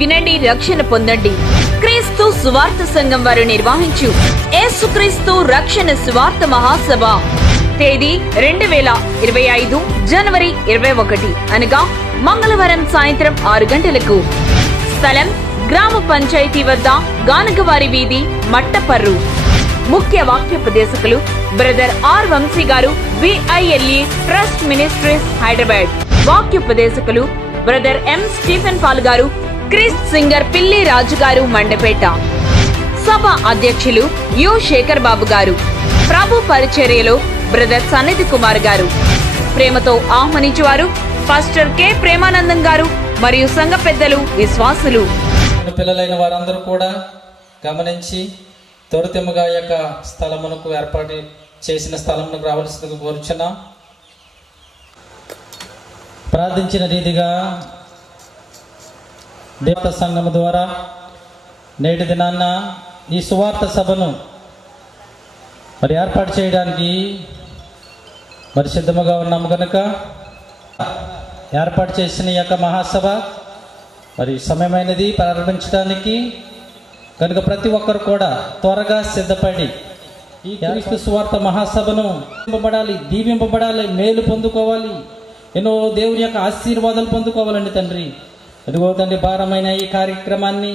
వినండి, రక్షణ పొందండి. క్రీస్తు సువార్త సంఘం వారు నిర్వహించు యేసుక్రీస్తు రక్షణ సువార్త మహాసభ తేదీ 2025 జనవరి 21 అనగా మంగళవారం సాయంత్రం 6 గంటలకు. స్థలం గ్రామ పంచాయతీ వద్ద గానగవారి వీధి, మట్టపర్రు. ముఖ్య వాక్యోపదేశకులు బ్రదర్ ఆర్ వంశీ గారు, VILE ట్రస్ట్ మినిస్ట్రీస్ హైదరాబాద్. వాక్యోపదేశకులు బ్రదర్ M స్టీఫెన్ పాల్ గారు, క్రిస్ట్ సింగర్ పిల్లి రాజు గారు, మండపేట. సభ అధ్యక్షులు యు శేఖర్ బాబు గారు. ప్రభు పరిచర్యలో బ్రదర్ సన్నిధి కుమార్ గారు. ప్రేమతో ఆహ్వానించేవారు పాస్టర్ K ప్రేమానందం గారు మరియు సంఘ పెద్దలు, విశ్వాసులు. పిల్లలైన వారందరూ కూడా గమనించి త్వరితముగా యొక్క స్థలమునకు ఏర్పాటు చేసిన స్థలమునకు రావాల్సిందిగా కోరుచున్నాం. ప్రార్థించిన రీతిగా దేవత సంఘము ద్వారా నేటి దినాన్న ఈ సువార్త సభను మరి ఏర్పాటు చేయడానికి మరి సిద్ధముగా ఉన్నాము కనుక ఏర్పాటు చేసిన ఈ యొక్క మహాసభ మరి సమయమైనది ప్రారంభించడానికి కనుక ప్రతి ఒక్కరు కూడా త్వరగా సిద్ధపడి ఈ క్రీస్తు సువార్త మహాసభను దీవింపబడాలి, మేలు పొందుకోవాలి, ఎన్నో దేవుని యొక్క ఆశీర్వాదాలు పొందుకోవాలండి తండ్రి. అదిగో తండ్రి, భారమైన ఈ కార్యక్రమాన్ని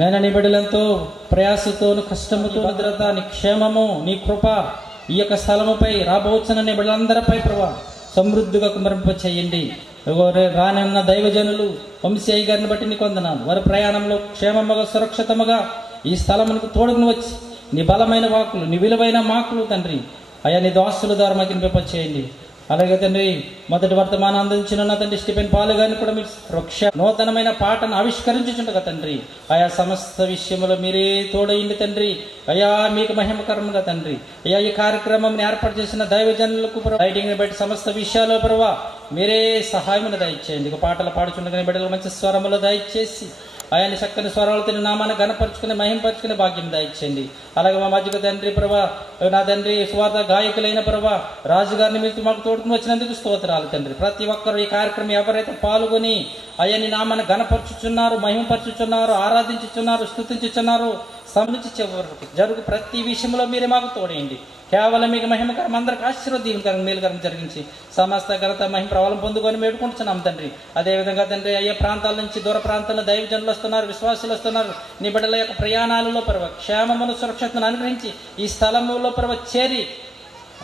నేను నీ బిడ్డలతో ప్రయాసతో, కష్టముతో, భద్రత, నీ క్షేమము, నీ కృప ఈ యొక్క స్థలముపై రాబోతున్న నీ బిడ్డలందరిపై ప్రభా సమృద్ధిగా కుమరింప చేయండి. రానున్న దైవజనులు వంశీ గారిని బట్టి నీకు వందనాలు. వారి ప్రయాణంలో క్షేమముగా, సురక్షితముగా ఈ స్థలమునకు తోడుకుని వచ్చి నీ బలమైన వాకులు, నీ విలువైన మాకులు తండ్రి అయా నీ దాసుల ద్వారా మాకు వినిపింప చేయండి. అలాగే తండ్రి, మొదటి వర్తమానం అందించిన తండ్రి స్టీఫెన్ పాల్ గారిని కూడా మీరు నూతనమైన పాటను ఆవిష్కరించుచుండగా తండ్రి ఆయా సమస్త విషయంలో మీరే తోడయింది తండ్రి. అయా మీకు మహిమకరంగా తండ్రి అయా ఈ కార్యక్రమం ఏర్పాటు చేసిన దైవజనులకు రైటింగ్ని బట్టి సమస్త విషయాల్లో ప్రభావ మీరే సహాయమును దయచేయండి. పాటలు పాడుచుండగానే బిడ్డలు మంచి స్వరములు దయచేసి ఆయన్ని చక్కని స్వరాలతో నామాన్ని గణపరుచుకుని మహింపరుచుకునే భాగ్యం దయచేయండి. అలాగే మా మధ్యకు తండ్రి ప్రభా, నా తండ్రి స్వార్థ గాయకులైన ప్రభా రాజుగారిని మీరు మాకు తోడుకుని వచ్చినందుకు స్తోత్రాలు తండ్రి. ప్రతి ఒక్కరు ఈ కార్యక్రమం ఎవరైతే పాల్గొని ఆయన్ని నామాన్ని గణపరుచుచున్నారు, మహింపరుచుచున్నారు, ఆరాధించుచున్నారు, స్తుతించుచున్నారు, సంబంధించి చివరికి జరుగు ప్రతి విషయంలో మీరే మాకు తోడేయండి. కేవలం మీకు మహిమకరం, అందరికి ఆశీర్వాదీకరం, మేలుకరం జరిగించి సమస్త ఘనత మహిమ ప్రబలం పొందుకొని వేడుకుంటున్నాం తండ్రి. అదేవిధంగా తండ్రి అయ్యే ప్రాంతాల నుంచి, దూర ప్రాంతాల్లో దైవజనులు వస్తున్నారు, విశ్వాసులు వస్తున్నారు. నీ బిడ్డల యొక్క ప్రయాణాలలో పర్వ క్షేమమును, సురక్షతను అనుగ్రహించి ఈ స్థలములో పర్వ చేరి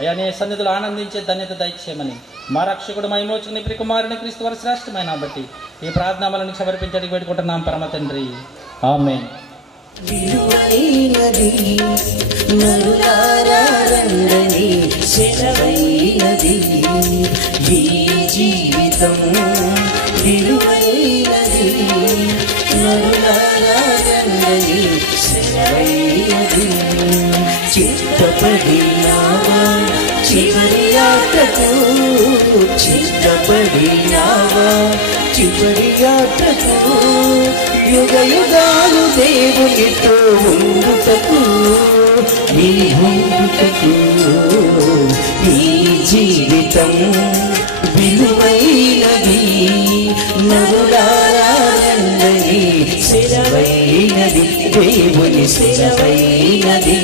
అయ్యా నీ సన్నిధులు ఆనందించే ధన్యత దయచేయమని మా రక్షకుడు మహిమోచుకుని ప్రియకుమారుని క్రీస్తు వారి శ్రేష్టమైన బట్టి ఈ ప్రార్థనలను సమర్పించడానికి వేడుకుంటున్నాం పరమ తండ్రి. ఆమేన్. విలువైనది నరులారా రండి, సెలవైనది ఈ జీవితం. విలువైనది నరులారా రండి, సెలవైనది. చిత్తపడినావా చివరి యాత్రకు, చిత్తపడినావా చివరి యాత్రకు, యుగ యుగాలు దేవునితో ఉండుటకు, నీ ఉండుటకు. ఈ జీవితం విలువైనది నరులారా రండి, సెలవైనది దేవుని సెలవైనది.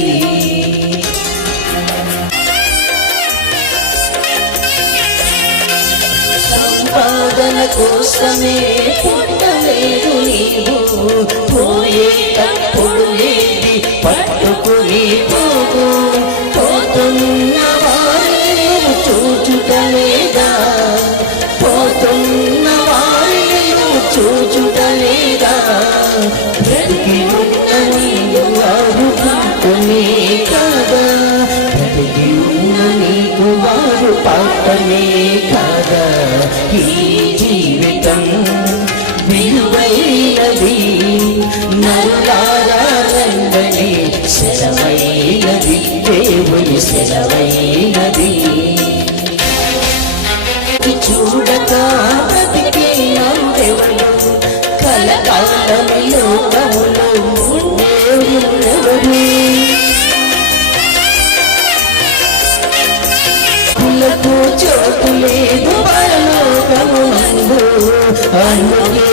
సంపాదన కోసమే పుట్టలేదు నీవు, పోయేటప్పుడు ఏది పట్టుకుని పోగు. పోతున్న వారిని చూచుటలేదా, పోతున్న వారిని చూచుటలేదా. బ్రతికి ఉన్న నీవు వారు పాపమే కాదా, బ్రతికి ఉన్న నీకు వారు పాపమే కాదా. ఈ జీవితం విలువైనది నరులారా రండి, సెలవైనది దేవుని సెలవైనది. చూడక బ్రతికే అందెవరు, కలకాలం లోకములో ఉండేవారు. చోటు లేదు పరలోకమునందు, అందుకే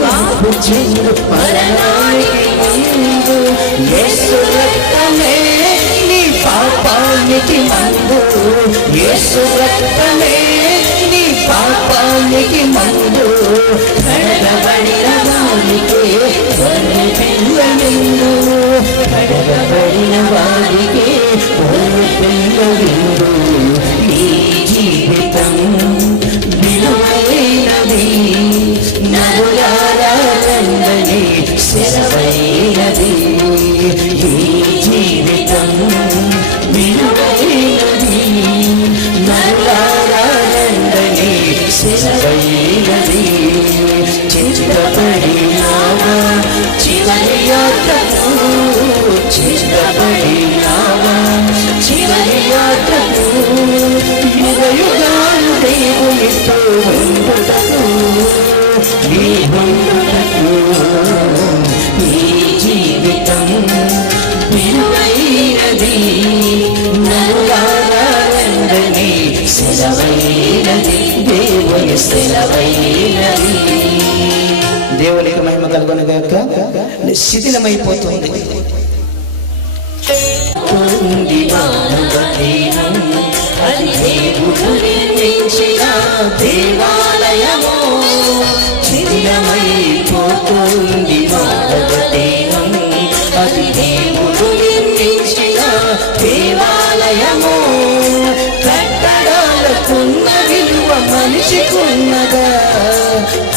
మార్పు చెందు మరణానికి ముందు యేసు రక్తమే నీ పాపానికి మందు యేసు రక్తమే నీ పాపానికి మందు కడగబడిన వారికి గొర్రె పిల్ల విందు కడగబడిన వారికి గొర్రె పిల్ల విందు ఈ జీవితం విలువైనది నరులారా రండి సెలవైనది ఈ జీవితం విలువైనది నరులారా రండి సెలవైనది చిత్తపడినావా చివరి యాత్రకు చిత్తపడినావా చివరి యాత్రకు యుగయుగాలు దేవునితో ఉండుటకు ఈ ఉండుటకు ఈ జీవితం విలువైనది నరులారా రండి సెలవైనది దేవుని సెలవైనది. దేవునికి మహిమ కలుగునుగాక. శిథిలమైపోతుంది అది దేవుడు నిర్మించిన దేవాలయము శిథిలమైపోతుంది మానవ దేహం అది దేవుడు నిర్మించిన దేవాలయము కట్టడాలకున్న విలువ మనిషికున్నదా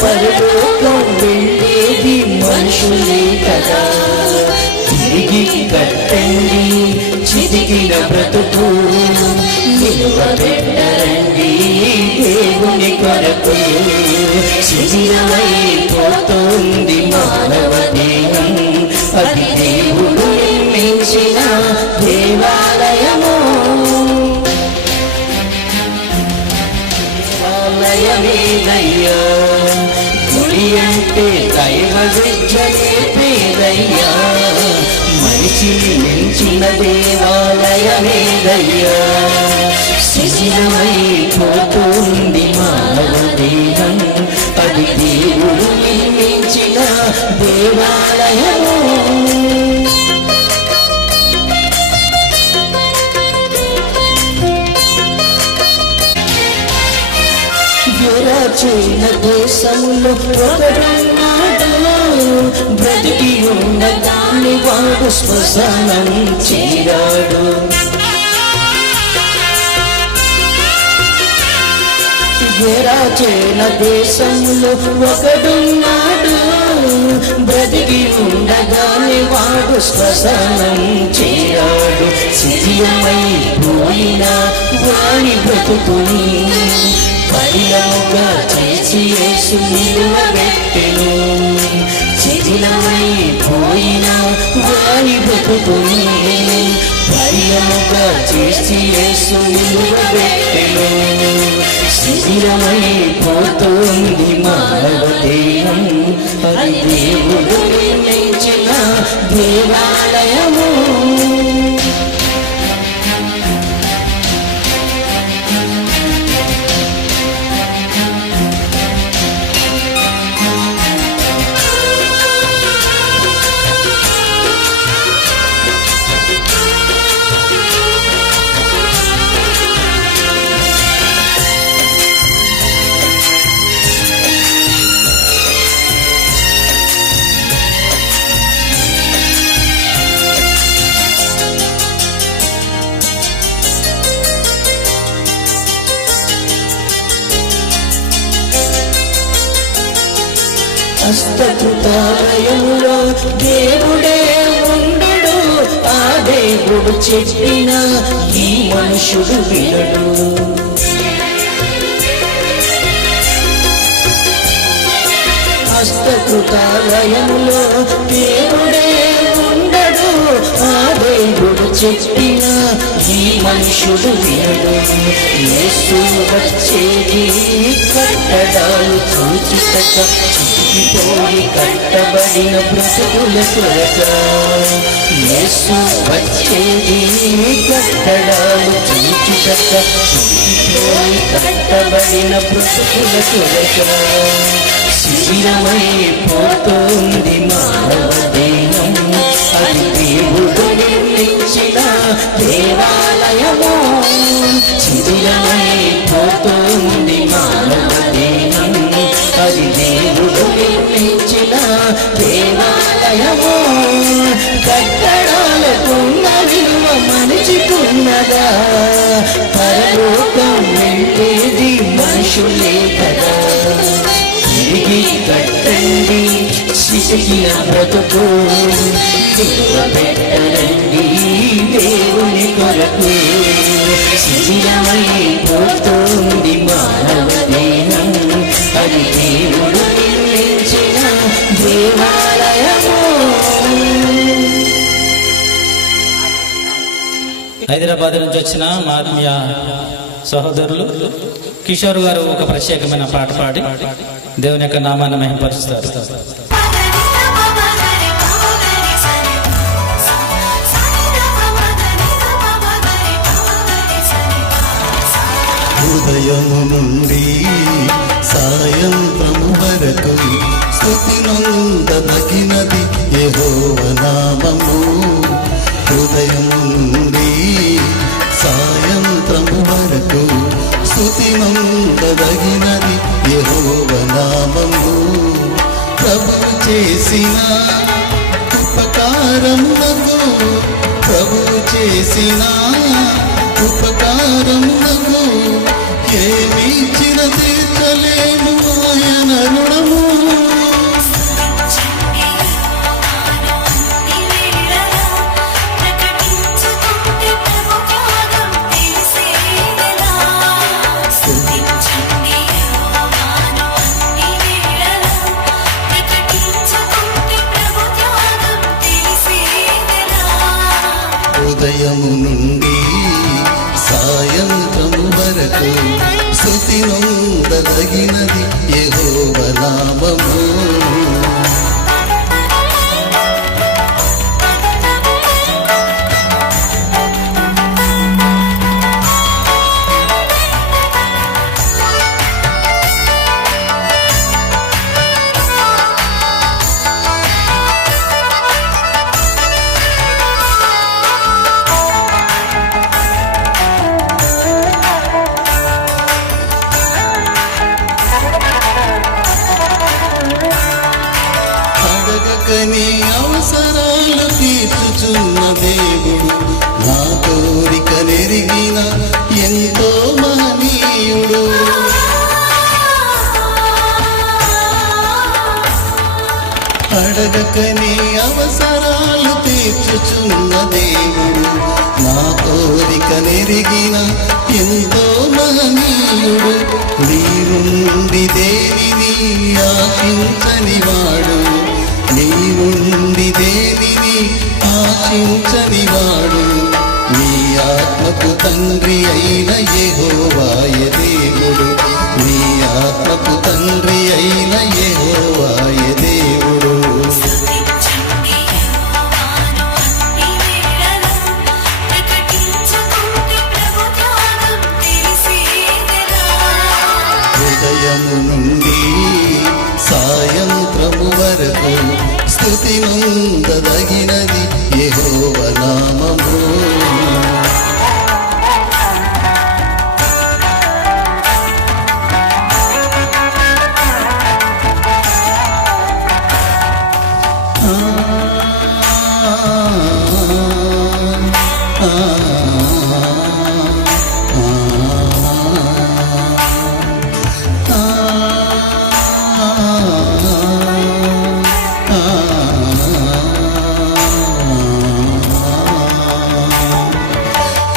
పరలోకం వెళ్ళేది మనుషులే కదా తిరిగి కట్టండి చితికిన బ్రతుకు నిలువ పెట్టరండి దేవుని కొరకు శిథిలమైపోతుంది మానవ దేహం అది దేవుడు నిర్మించిన దేవాలయము దేవాలయమేదయ్యా గుడి అంటే దైవ విద్యనే పేదయ్యా మనిషిని మించిన దేవాలయమేదయ్యా శిథిలమైపోతుంది మానవ దేహం అది దేవుడు నిర్మించిన దేవాలయము చైన దేశంలో ఒకడున్నాడు బ్రతికి ఉన్న దాన్ని వాడు శ్మశానం చేరాడు చైన దేశంలో ఒకడున్నాడు బ్రతికి ఉండగానే వాడు శ్మశానం చేరాడు శిథిలమైపోయిన వాడి బ్రతుకుని పడిలముగా చేసి యేసు నిలువబెట్టెను శిథిలమైపోయిన వారి బ్రతుకుని పడిలముగా చేసి యేసు నిలువబెట్టెను శిథిలమైపోతుంది మానవ దేహం అది దేవుడు నిర్మించిన దేవాలయము హస్తకృతాలయంలో దేవుడే ఉండడు ఆ దేవుడు చెప్పిన ఈ మనుషుడు వినడు హస్తకృతాలయంలో దేవుడే ఉండడు ఆ దేవుడు చెప్పిన ఈ మనుషుడు వినడు యేసు వచ్చేది కట్టడాలు చూచుటక చితికిపోయి కట్టబడిన బ్రతుకుల కొరక యేసు వచ్చేది కట్టడాలు చూచుటక చితికిపోయి కట్టబడిన బ్రతుకుల కొరక శిథిలమైపోతుంది మానవ దేహం. అది దేవుడు నిర్మించిన దేవాలయము. శిథిలమైపోతుంది మానవ దేహం. అది దేవుడు నిర్మించిన దేవాలయము. కట్టడాలకున్న విలువ మనిషికున్నదా? పరలోకం వెళ్ళేది మనుషులే కదా. తిరిగి కట్టండి శిశికిన బ్రతుకు. పెట్టండి దేవుని కొరకు. శిథిలమైపోతుంది మానవ దేహం. అది దేవుడు నిర్మించిన దేవాలయము. హైదరాబాద్ నుంచి వచ్చిన మా ఆత్మీయ సహోదరులు కిషోర్ గారు ఒక ప్రత్యేకమైన పాట పాడి దేవుని యొక్క నామాన్ని మహిమపరుస్తారు. ఉదయము నుండి సాయంత్రము వరకు స్తుతి నొందదగినది యెహోవా నామము. ఉదయము నుండి సాయంత్రము వరకు స్తుతి నొందదగినది యెహోవా నామము. ప్రభువు చేసిన ఉపకారములకు, ప్రభువు చేసిన ఉపకారములకు ఏమిచ్చిన తీర్చలేము ఆయన రుణము. ఉదయము నుండి సాయంత్రము వరకు స్తుతి నొందదగినది యెహోవా నామము. నీ అవసరాలు తీర్చుచున్న దేవుడు, నా కోరిక నెరిగిన ఎంతో మహనీయుడు. అడగక నీ అవసరాలు తీర్చుచున్న దేవుడు, నా కోరిక నెరిగిన ఎంతో మహనీయుడు. నీ నుండి దేనిని ఆశించని వాడు, నీ నుండి దేనిని ఆశించని వాడు. నీ ఆత్మకు తండ్రి అయిన యెహోవాయ దేవుడు, నీ ఆత్మకు తండ్రి అయిన యెహోవాయ దేవుడు. ఉదయము నుండి సాయంత్రము వరకు స్తుతి నొందదగినది యెహోవా నామము.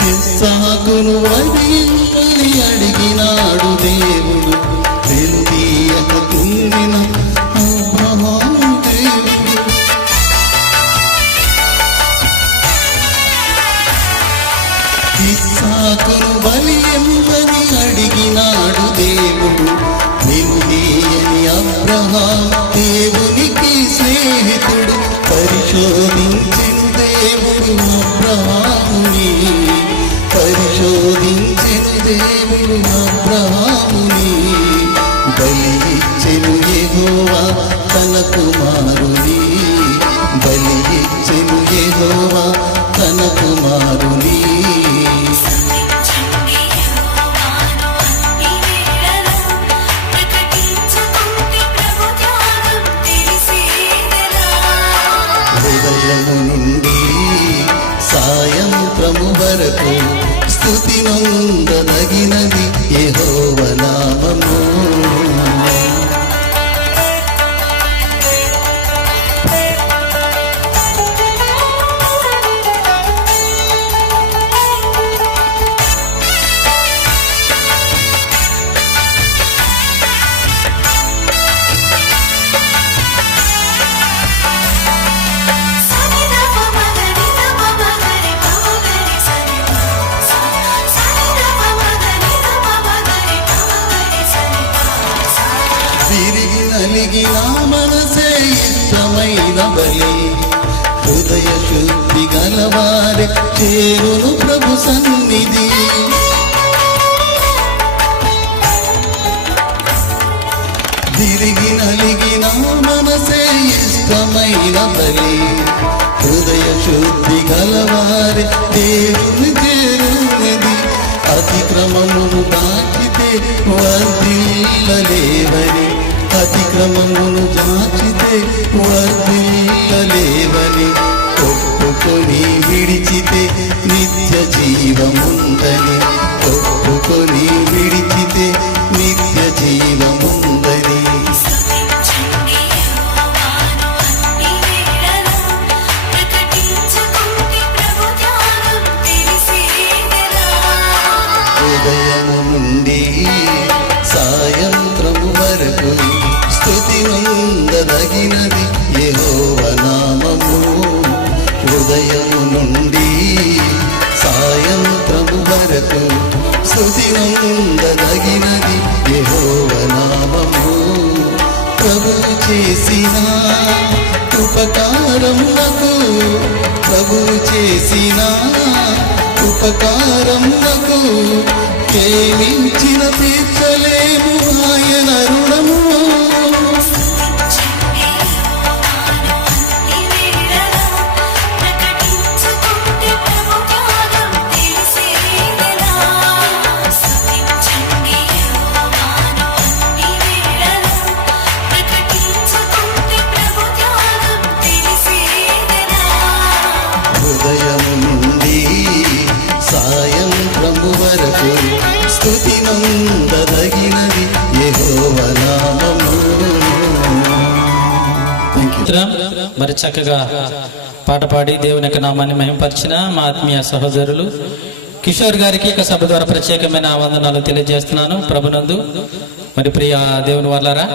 ఇస్సాకును వధించమని అడిగినాడు దేవుడు, వెలుదీయక కుంగిన అబ్రహాము దేవుడు. ఉదయము నుండి సాయంత్రము వరకు స్తుతి నొందదగినది యెహోవా నామము. తిరిగి నలిగిన మనసే ఇష్టమైన బలి, హృదయ శుద్ధి గలవారే చేరును ప్రభు సన్నిధి. తిరిగి నలిగిన మనసే ఇష్టమైన బలి, హృదయ శుద్ధి గలవారే దేవుని చేరునది. అతిక్రమమును దాచితే వర్ధిల్లలేవని, అతిక్రమమును దాచితే వర్ధిల్లలేవని, ఒప్పుకొని విడిచితే నిత్య జీవముందని, ఒప్పుకొని విడిచితే నిత్య జీవముందని. ఉదయము నుండి సాయంత్రము వరకు స్తుతి నొందదగినది యెహోవా నామము. ఉదయము నుండి సాయంత్రము వరకు స్తుతి నొందదగినది యెహోవా నామము. ప్రభువు చేసిన ఉపకారములకు, ప్రభువు చేసిన ఉపకారములకు ప్రేమించిన తీర్చలేము ఆయన రుణము. ఉదయము నుండి సాయంత్రము వరకు స్తుతి నొందదగినది యెహోవా నామము. మరి చక్కగా పాట పాడి దేవుని యొక్క నామాన్ని మహిమపరిచిన మా ఆత్మీయ సహోదరులు కిషోర్ గారికి ఇక సభ ద్వారా ప్రత్యేకమైన వందనాలు తెలియజేస్తున్నాను ప్రభునందు. మరి ప్రియ దేవుని వాళ్ళారా,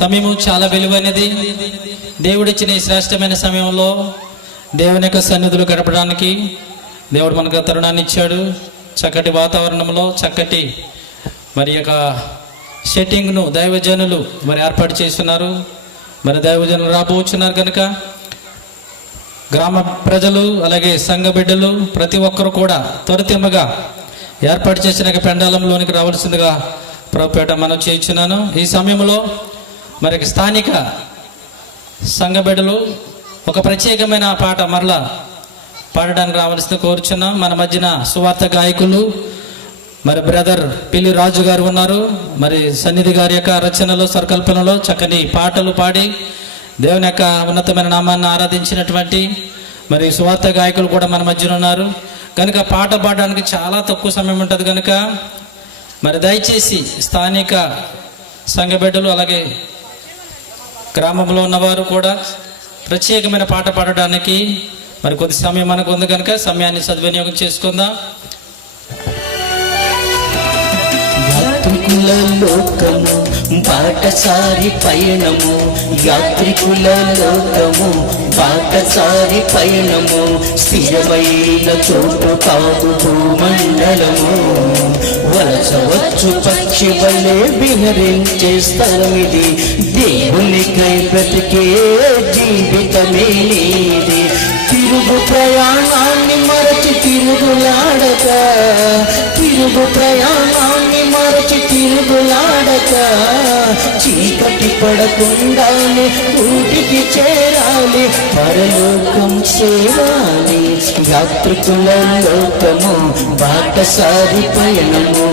సమయము చాలా విలువైనది. దేవుడిచ్చిన ఈ శ్రేష్టమైన సమయంలో దేవుని యొక్క సన్నిధులు గడపడానికి దేవుడు మనకు తరుణాన్ని ఇచ్చాడు. చక్కటి వాతావరణంలో చక్కటి మరి యొక్క సెట్టింగ్ను దైవజనులు మరి ఏర్పాటు చేస్తున్నారు. మరి దైవజనులు రాబోతున్నారు కనుక గ్రామ ప్రజలు అలాగే సంఘ బిడ్డలు ప్రతి ఒక్కరు కూడా త్వరితముగా ఏర్పాటు చేసిన పెండాలంలోనికి రావాల్సిందిగా ప్రభుపేట మనం చేయించున్నాను. ఈ సమయంలో మరి స్థానిక సంఘ బిడ్డలు ఒక ప్రత్యేకమైన పాట మరలా పాడడానికి రావాల్సింది కోరుచున్నాం. మన మధ్యన సువార్త గాయకులు మరి బ్రదర్ పిల్లి రాజు గారు ఉన్నారు. మరి సన్నిధి గారి యొక్క రచనలో స్వరకల్పనలో చక్కని పాటలు పాడి దేవుని యొక్క ఉన్నతమైన నామాన్ని ఆరాధించినటువంటి మరి సువార్త గాయకులు కూడా మన మధ్యన ఉన్నారు కనుక పాట పాడడానికి చాలా తక్కువ సమయం ఉంటుంది కనుక మరి దయచేసి స్థానిక సంఘ బిడ్డలు అలాగే గ్రామంలో ఉన్నవారు కూడా ప్రత్యేకమైన పాట పాడడానికి మరి కొద్ది సమయం మనకు ఉంది కనుక సమయాన్ని సద్వినియోగం చేసుకుందాం. యాత్రికుల లోకము బాటసారి పయనము, యాత్రికుల లోకము బాటసారి పయనము, స్థిరమైన చోటు కాదు భూమండలము. వలసవచ్చు పక్షి వలె విహరించే స్థలమిది, దేవునికై బ్రతికే జీవితమే నీది. తిరుగు ప్రయాణాన్ని మరచి తిరుగులాడక, తిరుగు ప్రయాణాన్ని మరచి తిరుగులాడక, చీకటి పడకుండానే ఊటికి చేరాలి, పరలోకం చేరాలి. యాత్రికుల లోకము బాటసారి పయనము,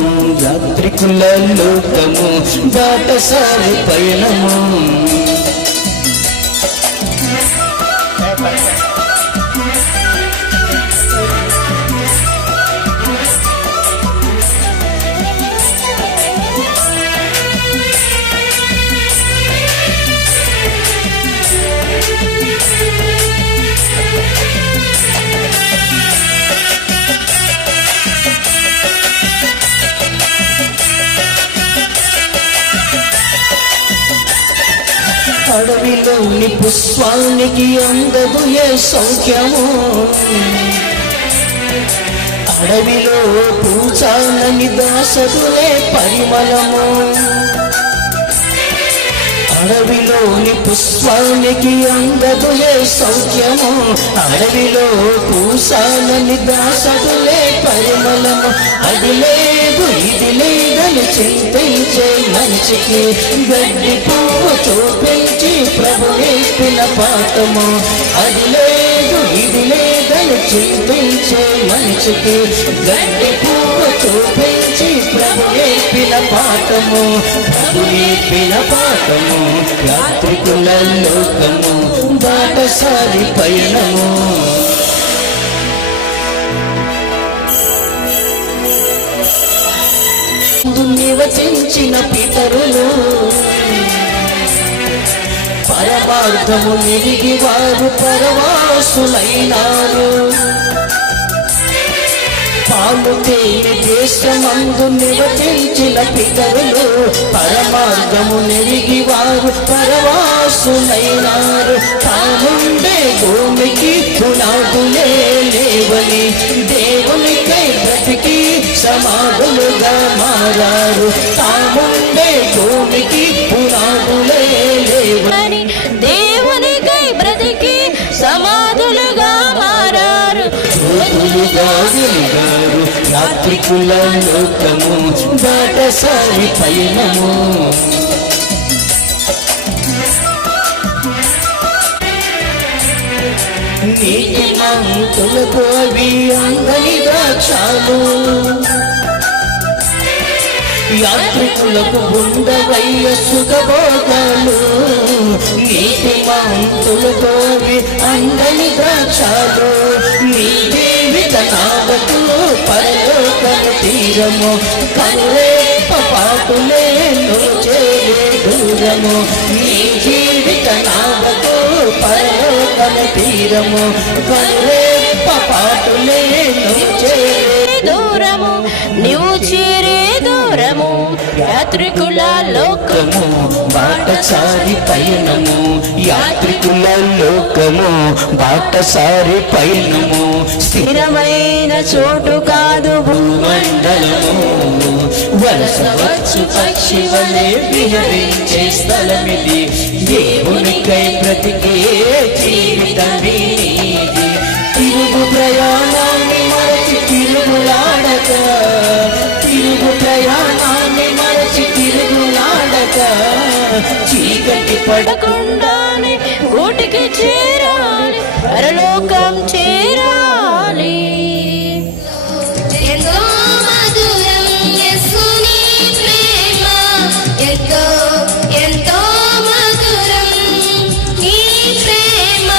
యాత్రికుల లోకము బాటసారి పయనము. అడవిలోని పుష్పానికి అందదు ఏ సౌఖ్యము అడవిలో పూచాలని దాసదులే పరిమళము అడవిలోని పుష్పానికి అందదులే సౌఖ్యము అడవిలో పూసాలని దాసదులే పరిమళము అది లేదు ఇది లేదని చింతించే మనిషికి గడ్డి పువ్వు చూపించి ప్రభు నేర్పిన పాఠము అది లేదు ఇది లేదని చింతించే మనిషికి గడ్డి పువ్వు చూపించి ప్రభు నేర్పిన పాఠము ప్రభు నేర్పిన పాఠము యాత్రికుల లోకము బాటసారి పయనము నివసించిన పితరులు పరమార్థము నిరిగి వారు పరవాసులైనారు పాలు తేలి దేశమందు నివసించిన పితరులు పరమార్థము నెరిగి వారు పరవాసులైనారు తానుండే భూమికి పునాదులే లేవని దేవునికై బ్రతికి సమాధులుగా మారారు తాముండే భూమికి పునాదులే లేవని దేవునికై బ్రతికి సమాధులుగా మారారు యాత్రికుల లోకము బాటసారి పయనము నీటి మంతులకు అవి అందని ద్రాక్షాలు యాత్రికులకు ఉండవయ్య సుఖభోగాలు నీటి మంతులకు అవి అందని ద్రాక్షాలు నీ జీవిత నావకులు పరలోకము తీరము కనురేప పాటులే చేరే దూరము నీ జీవిత నావకు పరలోకము తీరము కనురేప పాటులే చేరే దూరము నీవు చేరే దూరము యాత్రికుల లోకము బాటసారి పయనము యాత్రికుల లోకము బాటసారి పయనము స్థిరమైన చోటు కాదు భూమండలము వలసవచ్చు పక్షి వలె విహరించే స్థలమిది దేవునికై బ్రతికే జీవితమే నీది తిరుగు ప్రయాణాన్ని మరచి తిరుగులాడక తిరుగు ప్రయాణాన్ని మరచి తిరుగులాడక చీకటి పడకుండానే ఊటికి చేరాలి పరలోకం చేరాలి ఎంతో మధురం యేసుని ప్రేమ ఎంతో ఎంతో మధురం నీ ప్రేమ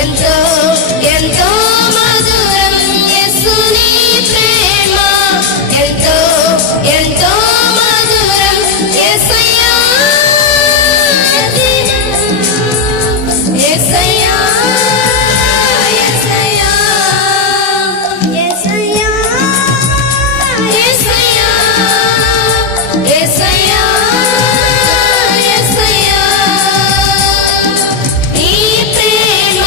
ఎంతో ఎంతో మధురం యేసుని ప్రేమ ఎంతో ఎంతో మధురం యేసయ్యా యేసయ్యా యేసయ్యా యేసయ్యా యేసయ్యా యేసయ్యా యేసయ్యా నీ ప్రేమ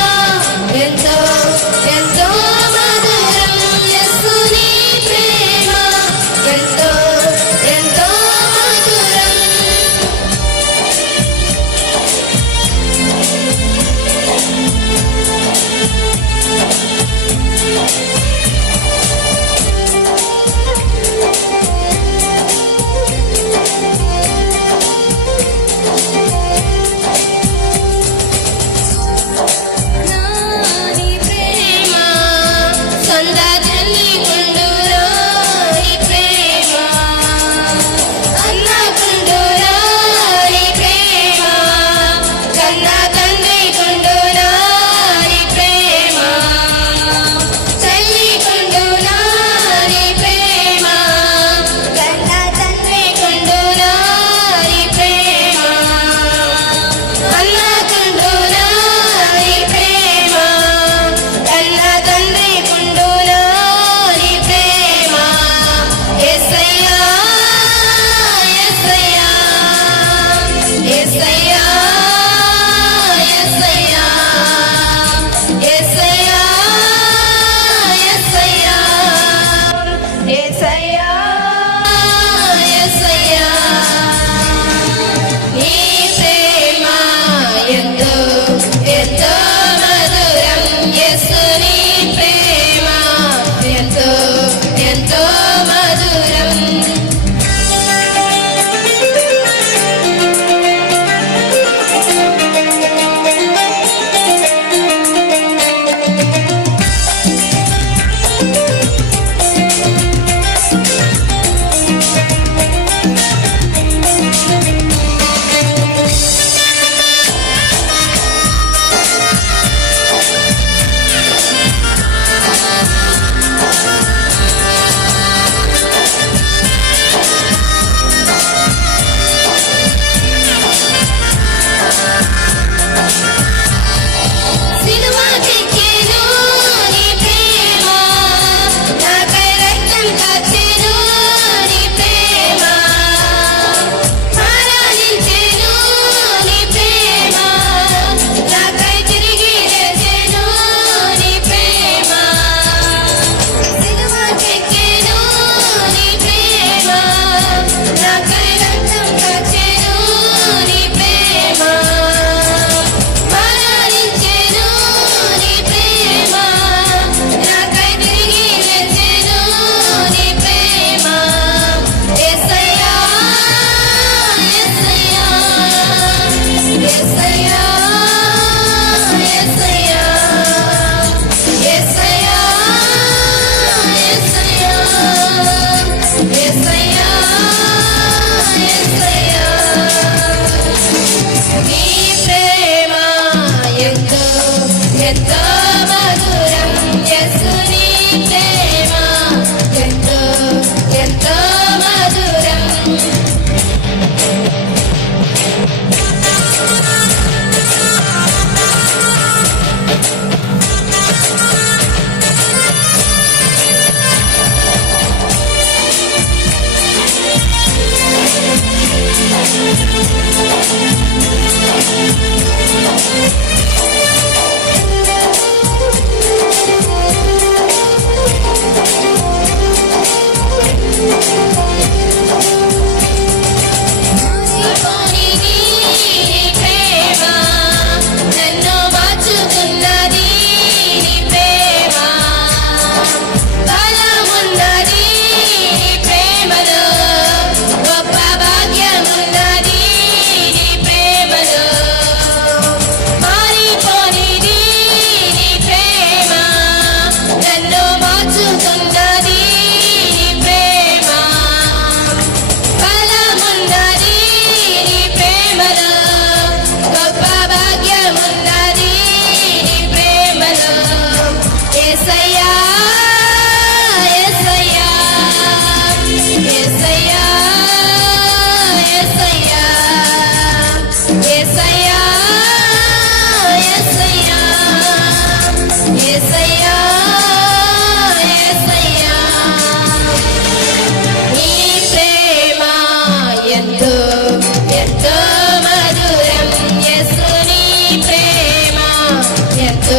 ఎంతో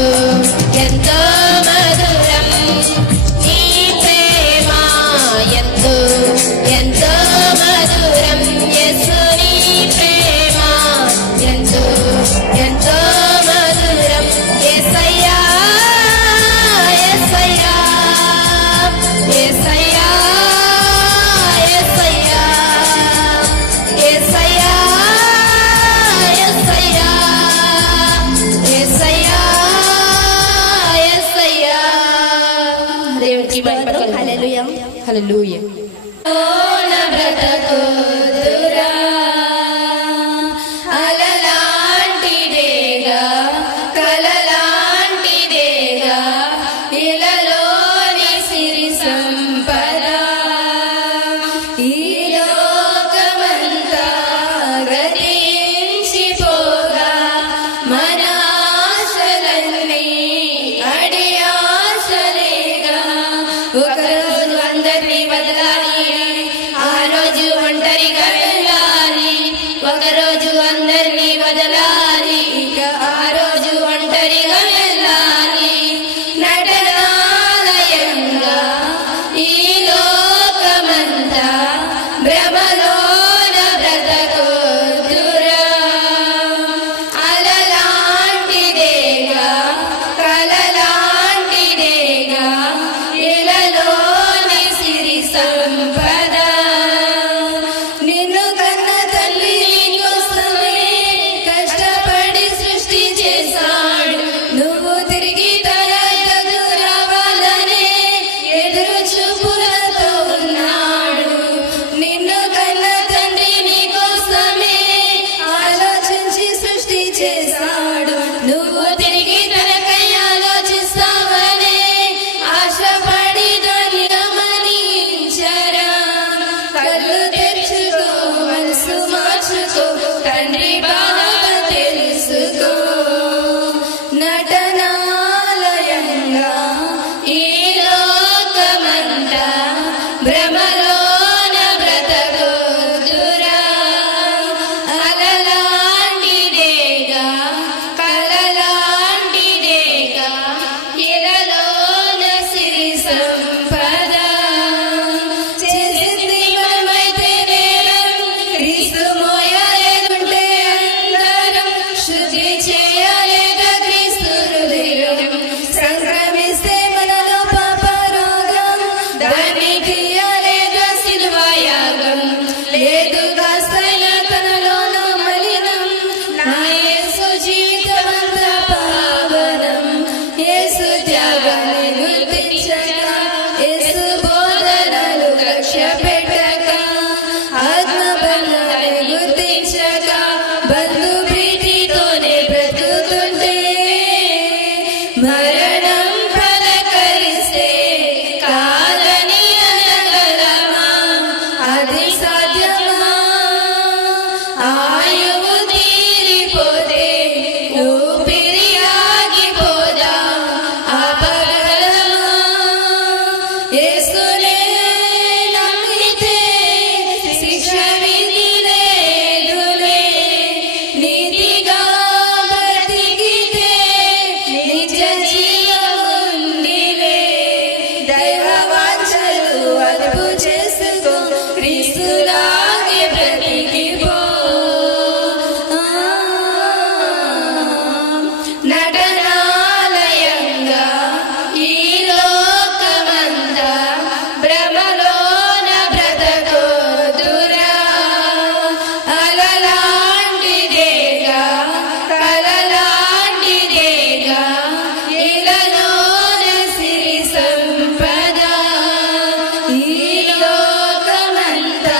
ఎంతో మధురం నీ ప్రేమ ఎంతో ఎంతో మధురం యేసు నీ ప్రేమ ఎంతో ఎంతో మధురం యేసయ్యా యేసయ్యా యేసయ్యా యేసయ్యా యేసయ్యా యేసయ్యా యేసయ్యా యేసయ్యా దేవునికి మహిమ కలుగును. హల్లెలూయా హల్లెలూయా. నా బ్రతుకుదురా అలలాంటిదేగా కలలాంటిదేగా ఇలలోని సిరి సంపద ఈ లోకమంతా గతించిపోగా మన ఆశలన్నీ అడి ఆశలేగా ఒకరోజు అందరినీ వదలాలి ఆ రోజు ఒంటరిగా వెళ్ళాలి ఒకరోజు అందరినీ వదలాలి ఇక ఆ రోజు ఒంటరిగా వెళ్ళాలి నటనాలయంగా ఈ లోకమంతా భ్రమలోన బ్రతకొద్దురా అలలాంటిదేగా కలలాంటిదేగా ఇలలోని సిరి సంపద నిన్ను కన్న తల్లి కోసమే కష్టపడి సృష్టి చేశాడు నువ్వు తిరిగి తన ఎదురు రావాలనే ఎదురు చూపులతో ఉన్నాడు నిన్ను కన్న తండ్రి నీ కోసమే ఆలోచించి సృష్టి చేశాడు నువ్వు తిరిగి తనకై ఆలోచిస్తావనే ఆశపడి దాన్ని గమనించరా కళ్ళు తెచ్చుకో మనసు మార్చుకో తండ్రి బాధ తెలుసుకో నటనాలయంగా ఈ లోకమంతా భ్రమలోన బ్రతకొద్దురా అలలాంటిదేగా కలలాంటిదేగా ఇలలోన సిరి సంపద చేసింది మనమైతే నేరం క్రీస్తు మోయలేదుంటే అందరం శుద్ధి చేయలేక క్రీస్తు హృదయం సంక్రమిస్తే మనలో పాప రోగం దాన్ని తీయలేక సిలువ యాగం లేదు కాస్తైన తనలోనూ మలినం నా యేసు జీవితమంతా పావనం యేసు త్యాగాన్ని గుర్తించక యేసు బోధనలు లక్ష్య పెట్టక ఆత్మబంధాన్ని గుర్తించక బంధు ప్రీతితోనే బ్రతుకుతుంటే మరణం పలకరిస్తే కాదని అనగలమా అది సాధ్యమా ఆయువు తీరిపోతే ఊపిరి ఆగిపోదా ఆపగలమా యేసునే నమ్మితే శిక్ష విధి లేదులే నీతిగా బ్రతికితే నిజ జీవముందిలే దైవ వాంఛలు అదుపు చేసుకో క్రీస్తులాగే బ్రతికిపో నటనాలయంగా ఈ లోకమంతా భ్రమలోన బ్రతకొద్దురా అలలాంటిదేగా కలలాంటిదేగా ఇలలోన సిరి సంపద ఈ లోకమంతా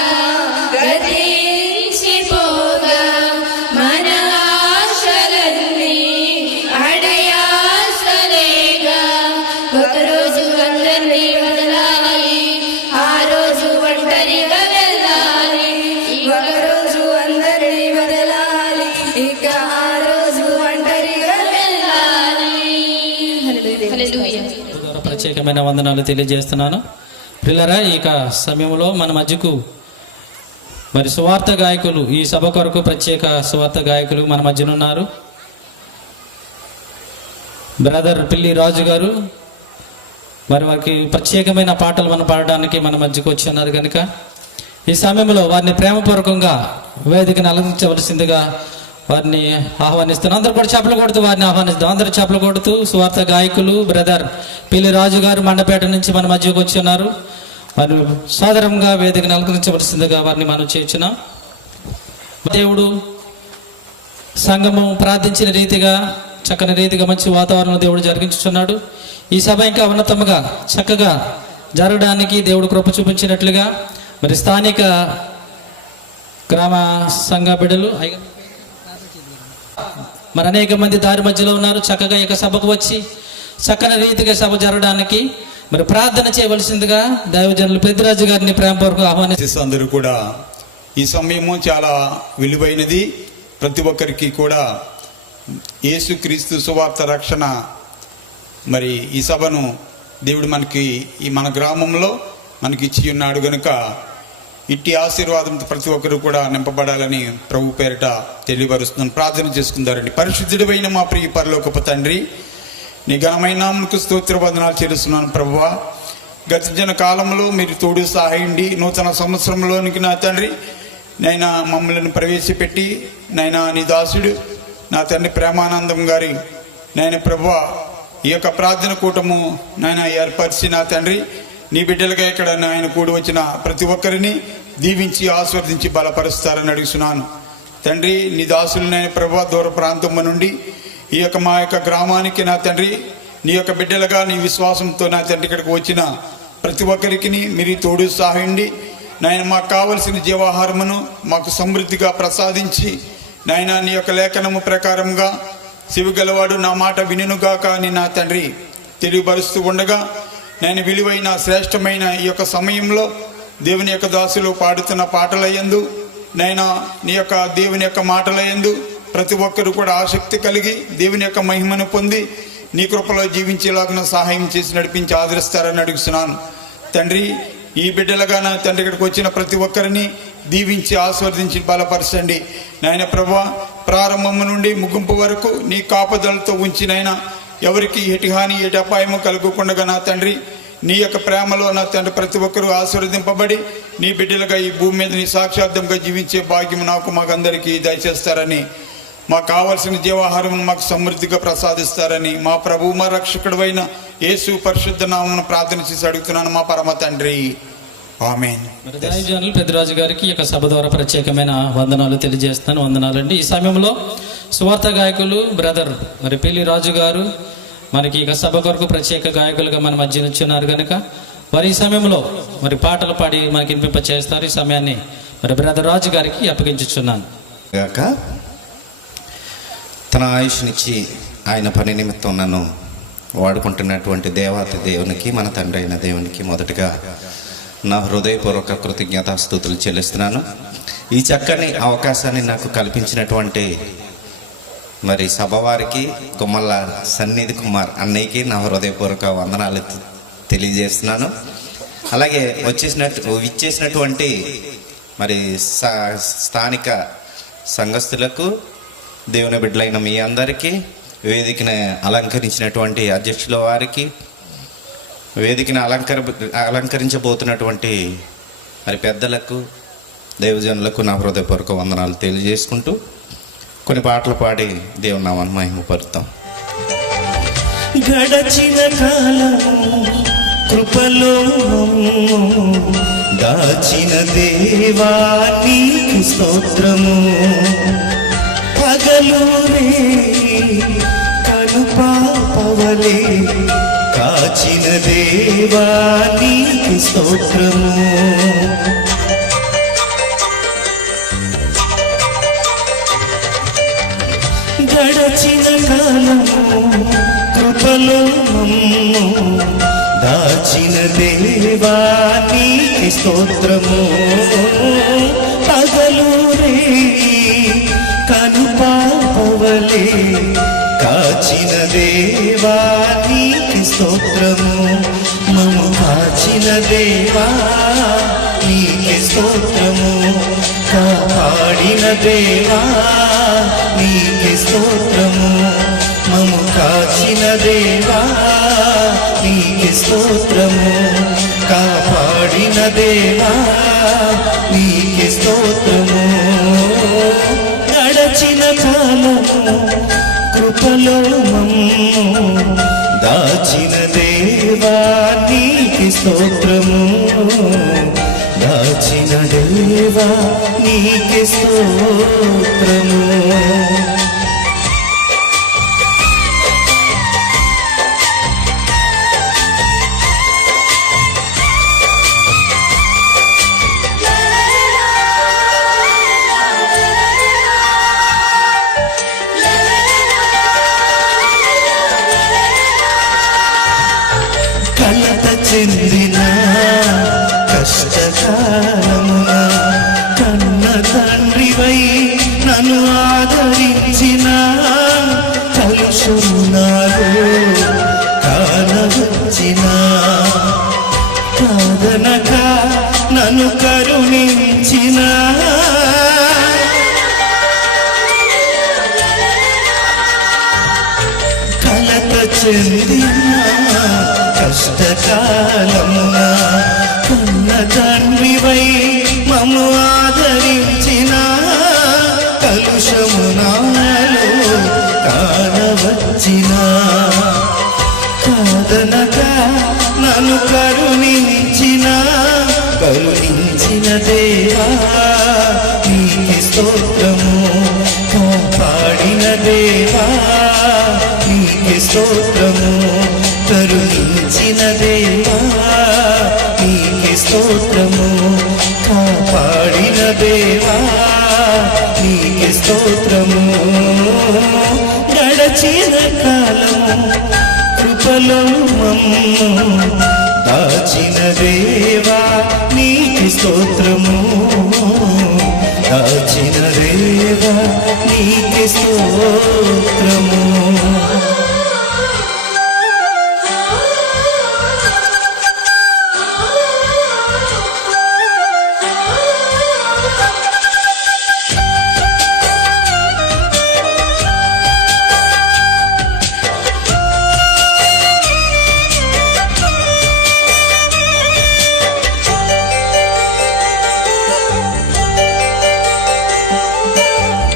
గతించిపోగా మన ఆశలన్నీ అడయాశలేగా ఒకరోజు అందరినీ వదలాలి ఆ రోజు ఒంటరిగా వెళ్ళాలి ఒకరోజు అందరినీ వదలాలి ఇక ఆ రోజు ఒంటరిగా వెళ్ళాలి హల్లెలూయా. ద్వారా ప్రత్యేకమైన వందనాలు తెలియజేస్తున్నాను. పిల్లరా ఇక సమయంలో మన మధ్యకు మరి సువార్త గాయకులు ఈ సభ కొరకు ప్రత్యేక సువార్త గాయకులు మన మధ్యనున్నారు. బ్రదర్ పిల్లి రాజు గారు మరి వారికి ప్రత్యేకమైన పాటలు మనం పాడడానికి మన మధ్యకు వచ్చి ఉన్నారు కనుక ఈ సమయంలో వారిని ప్రేమపూర్వకంగా వేదికను అలంకరించవలసిందిగా వారిని ఆహ్వానిస్తున్నాం. అందరూ కూడా చప్పలు కొడుతూ వారిని ఆహ్వానిస్తాం. అందరూ చప్పలు కొడుతూ సువార్త గాయకులు బ్రదర్ పిల్లి రాజు గారు మండపేట నుంచి మన మధ్యకు వచ్చి ఉన్నారు. వారు సాధారణంగా వేదికను అలంకరించవలసిందిగా వారిని మనం చేర్చున్నాం. దేవుడు సంఘము ప్రార్థించిన రీతిగా చక్కని రీతిగా మంచి వాతావరణంలో దేవుడు జరిగించుతున్నాడు. ఈ సభ ఇంకా ఉన్నతముగా చక్కగా జరగడానికి దేవుడు కృప చూపించినట్లుగా మరి స్థానిక గ్రామ సంఘ బిడ్డలు మరి అనేక మంది దారి మధ్యలో ఉన్నారు. చక్కగా ఇక సభకు వచ్చి చక్కని రీతిగా సభ జరగడానికి మరి ప్రార్థన చేయవలసిందిగా దైవజనులు పెద్దిరాజు గారిని ప్రేమపూర్వక ఆహ్వానిస్తారు. అందరూ కూడా ఈ సమయము చాలా విలువైనది. ప్రతి ఒక్కరికి కూడా యేసుక్రీస్తు సువార్త రక్షణ మరి ఈ సభను దేవుడు మనకి మన గ్రామంలో మనకి ఇచ్చి ఉన్నాడు కనుక ఇట్టి ఆశీర్వాదంతో ప్రతి ఒక్కరు కూడా నింపబడాలని ప్రభు పేరిట తెలియపరుస్తున్నాను. ప్రార్థన చేసుకుందారండి. పరిశుద్ధుడైన మా ప్రియ పరలోకపు తండ్రి, నీ ఘనమైన నామమునకు స్తోత్ర వందనాలు చెల్లిస్తున్నాను ప్రభువా. గతించిన కాలంలో మీరు తోడు సహాయండి. నూతన సంవత్సరంలోనికి నా తండ్రి నైనా మమ్మల్ని ప్రవేశపెట్టి నైనా నీ దాసుడు నా తండ్రి ప్రేమానందం గారి నాయన ప్రభువా ఈ యొక్క ప్రార్థన కూటము నాయన ఏర్పరిచి నా తండ్రి నీ బిడ్డలుగా ఇక్కడ ఆయన కూడి వచ్చిన ప్రతి ఒక్కరిని దీవించి ఆస్వాదించి బలపరుస్తారని అడుగుతున్నాను తండ్రి. నీ దాసులు నాయన ప్రభువా దూర ప్రాంతం నుండి ఈ యొక్క మా యొక్క గ్రామానికి నా తండ్రి నీ యొక్క బిడ్డలుగా నీ విశ్వాసంతో నా తండ్రి ఇక్కడికి వచ్చిన ప్రతి ఒక్కరికి మీరు తోడు సహాయండి నాయన. మాకు కావలసిన జీవాహారమును మాకు సమృద్ధిగా ప్రసాదించి నాయన నీ యొక్క లేఖనము ప్రకారంగా శివగలవాడు నా మాట వినుగాక అని నా తండ్రి తెలియపరుస్తూ ఉండగా నేను విలువైన శ్రేష్టమైన ఈ యొక్క సమయంలో దేవుని యొక్క దాసులు పాడుతున్న పాటలయందు నైనా నీ యొక్క దేవుని యొక్క మాటలయందు ప్రతి ఒక్కరు కూడా ఆసక్తి కలిగి దేవుని యొక్క మహిమను పొంది నీ కృపలో జీవించేలాగా సహాయం చేసి నడిపించి ఆదరిస్తారని అడుగుతున్నాను తండ్రి. ఈ బిడ్డలుగా నా తండ్రి ఇక్కడికి వచ్చిన ప్రతి ఒక్కరిని దీవించి ఆస్వాదించి బలపరచండి నాయన ప్రభువా. ప్రారంభము నుండి ముగింపు వరకు నీ కాపుదలతో ఉంచినైనా ఎవరికి ఎటి హాని ఎటి అపాయము కలుగకుండా నా తండ్రి నీ యొక్క ప్రేమలో నా తండ్రి ప్రతి ఒక్కరూ ఆశీర్వదింపబడి నీ బిడ్డలుగా ఈ భూమి మీద నీ సాక్షార్థంగా జీవించే భాగ్యం నాకు మాకందరికీ దయచేస్తారని, మాకు కావలసిన జీవాహారం మాకు సమృద్ధిగా ప్రసాదిస్తారని మా ప్రభువు మా రక్షకుడు అయిన యేసు పరిశుద్ధ నామమున ప్రార్థన చేసి అడుగుతున్నాను మా పరమ తండ్రి, ఆమేన్. దైవజనులు పెద్దిరాజు గారికి ఈ యొక్క సభ ద్వారా ప్రత్యేకమైన వందనాలు తెలియజేస్తాను. వందనాలండి. ఈ సమయంలో సువార్త గాయకులు బ్రదర్ మరి పిల్లి రాజు గారు మనకి ఇక సభ కొరకు ప్రత్యేక గాయకులుగా మన మధ్య నుంచున్నారు కనుక వారి ఈ సమయంలో మరి పాటలు పాడి మనకి వినిపింప చేస్తారు. ఈ సమయాన్ని మరి బ్రదర్ రాజు గారికి అప్పగించుచున్నాను గాక. తన ఆయుష్నిచ్చి ఆయన పని నిమిత్తం నన్ను వాడుకుంటున్నటువంటి దేవాతి దేవునికి మన తండ్రి అయిన దేవునికి మొదటగా నా హృదయపూర్వక కృతజ్ఞతాస్తుతులు చెల్లిస్తున్నాను. ఈ చక్కని అవకాశాన్ని నాకు కల్పించినటువంటి మరి సభవారికి కుమ్మల్ల సన్నిధి కుమార్ అన్నయ్యకి నా హృదయపూర్వక వందనాలు తెలియజేస్తున్నాను. అలాగే ఇచ్చేసినటువంటి మరి స్థానిక సంఘస్థులకు దేవుని బిడ్డలైన మీ అందరికీ, వేదికను అలంకరించినటువంటి అధ్యక్షుల వారికి, వేదికను అలంకరించబోతున్నటువంటి మరి పెద్దలకు, దైవజనులకు నా హృదయపూర్వక వందనాలు తెలియజేసుకుంటూ కొన్ని పాటలు పాడి దేవుని నామాన్ని మహిమపరుద్దాం. గడచిన కాలం కృపలో దాచిన దేవానికి స్తోత్రము. పగలురే కనుపాపవలే కాచిన దేవానికి స్తోత్రము. గడచిన కాలము కృపలో దాచిన దేవానికి స్తోత్రము. పగలురే కనుపాపవలే కాచిన దేవానికి స్తోత్రము. మము కాచిన దేవా నీకే స్తోత్రము. కాపాడిన దేవా నీకే స్తోత్రము. మము కాచిన దేవా నీకే స్తోత్రము, కాపాడిన దేవా నీకే స్తోత్రము. గడచిన కాలము కృపలో మమ్ము దాచిన దేవా నీకే స్తోత్రము, దాచిన దేవా నీకే స్తోత్రము. కలత చెందిన కష్టకాలమున కన్న తండ్రివై నన్ను ఆదరించిన కలుషము నాలో కానవచ్చిన కాదనక నన్ను కరుణించిన కలత చెందిన కష్టకాలమున కన్న తండ్రివై మమ్ము ఆదరించిన కలుషము నాలో కానవచ్చిన కాదనక నన్ను కరుణించిన దేవా నీకే స్తోత్రము, కాపాడిన దేవా నీకే స్తోత్రము, కరుణించిన దేవా నీకే స్తోత్రము, కాపాడిన దేవా నీకే స్తోత్రము. గడచిన కాలము కృపలో మమ్ము దాచిన దేవా నీకే స్తోత్రము, దాచిన దేవా నీకే స్తోత్రము.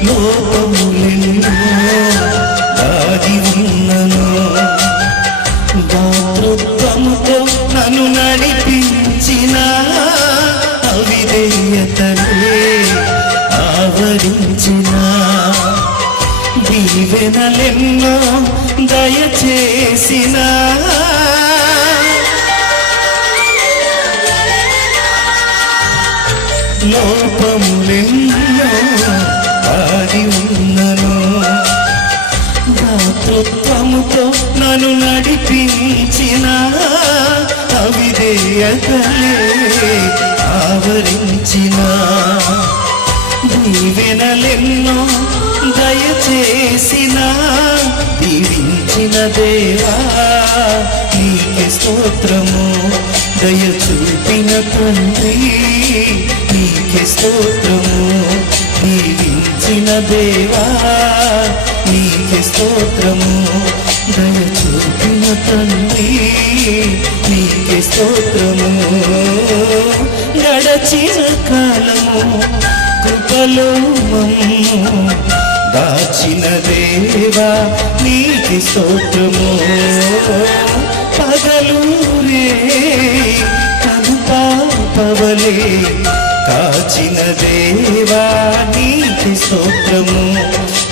లోపములెన్నో దాగి ఉన్నను, దాతృత్వముతో నన్ను నడిపించిన అవిధేయతలే ఆవరించిన దీవెనలెన్నో దయచేసిన లోపములెన్నో దాగి ఉన్నను, దాతృత్వముతో నన్ను నడిపించిన అవిధేయతలే ఆవరించిన దీవెనలెన్నో దయచేసిన దీవించిన దేవా నీకే స్తోత్రము, దయ చూపిన తండ్రి నీకే స్తోత్రము, దీవించిన దేవా నీకే స్తోత్రము, దయ చూపిన తండ్రి నీకే స్తోత్రము. గడచిన కాలము కృపలో మమ్ము దాచిన దేవా నీకే స్తోత్రము, పగలు రే కనుపాపవలే కాచిన దేవా నీకే స్తోత్రము,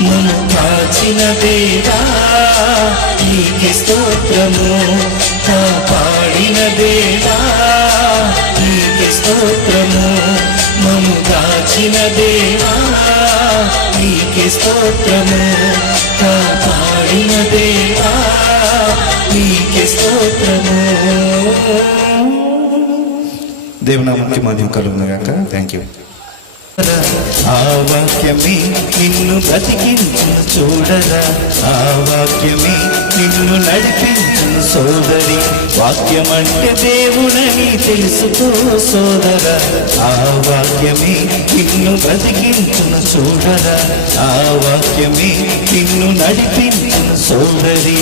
మను కాచిన దేవా నీకే స్తోత్రము, కాపాడిన దేవా నీకే స్తోత్రము, మను కాచిన దేవా నీకే స్తోత్రము, కాపాడిన దేవా నీకే స్తోత్రము. దేవునామానికి మహిమ కలుగును గాక. Thank you. ఆ వాక్యమే నిన్ను బ్రతికించును చూడరా, ఆ వాక్యమే నిన్ను నడిపించును సోదరి, వాక్యమంటే దేవుడని తెలుసుకో సోదర, ఆ వాక్యమే నిన్ను బ్రతికించును చూడరా, ఆ వాక్యమే నిన్ను నడిపించును సోదరి.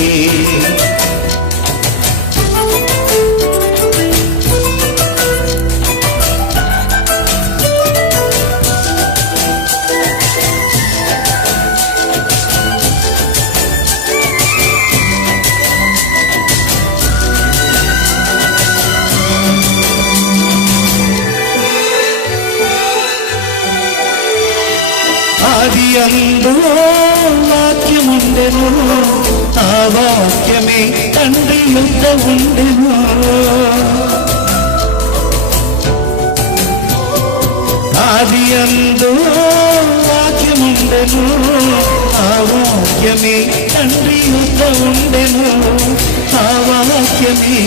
ఆది అందు వాక్యముండెను, ఆ వాక్యమే తండ్రి యొద్ద ఉండెను. ఆది అందు వాక్యముండెను, ఆ వాక్యమే తండ్రి యొద్ద ఉండెను. ఆ వాక్యమే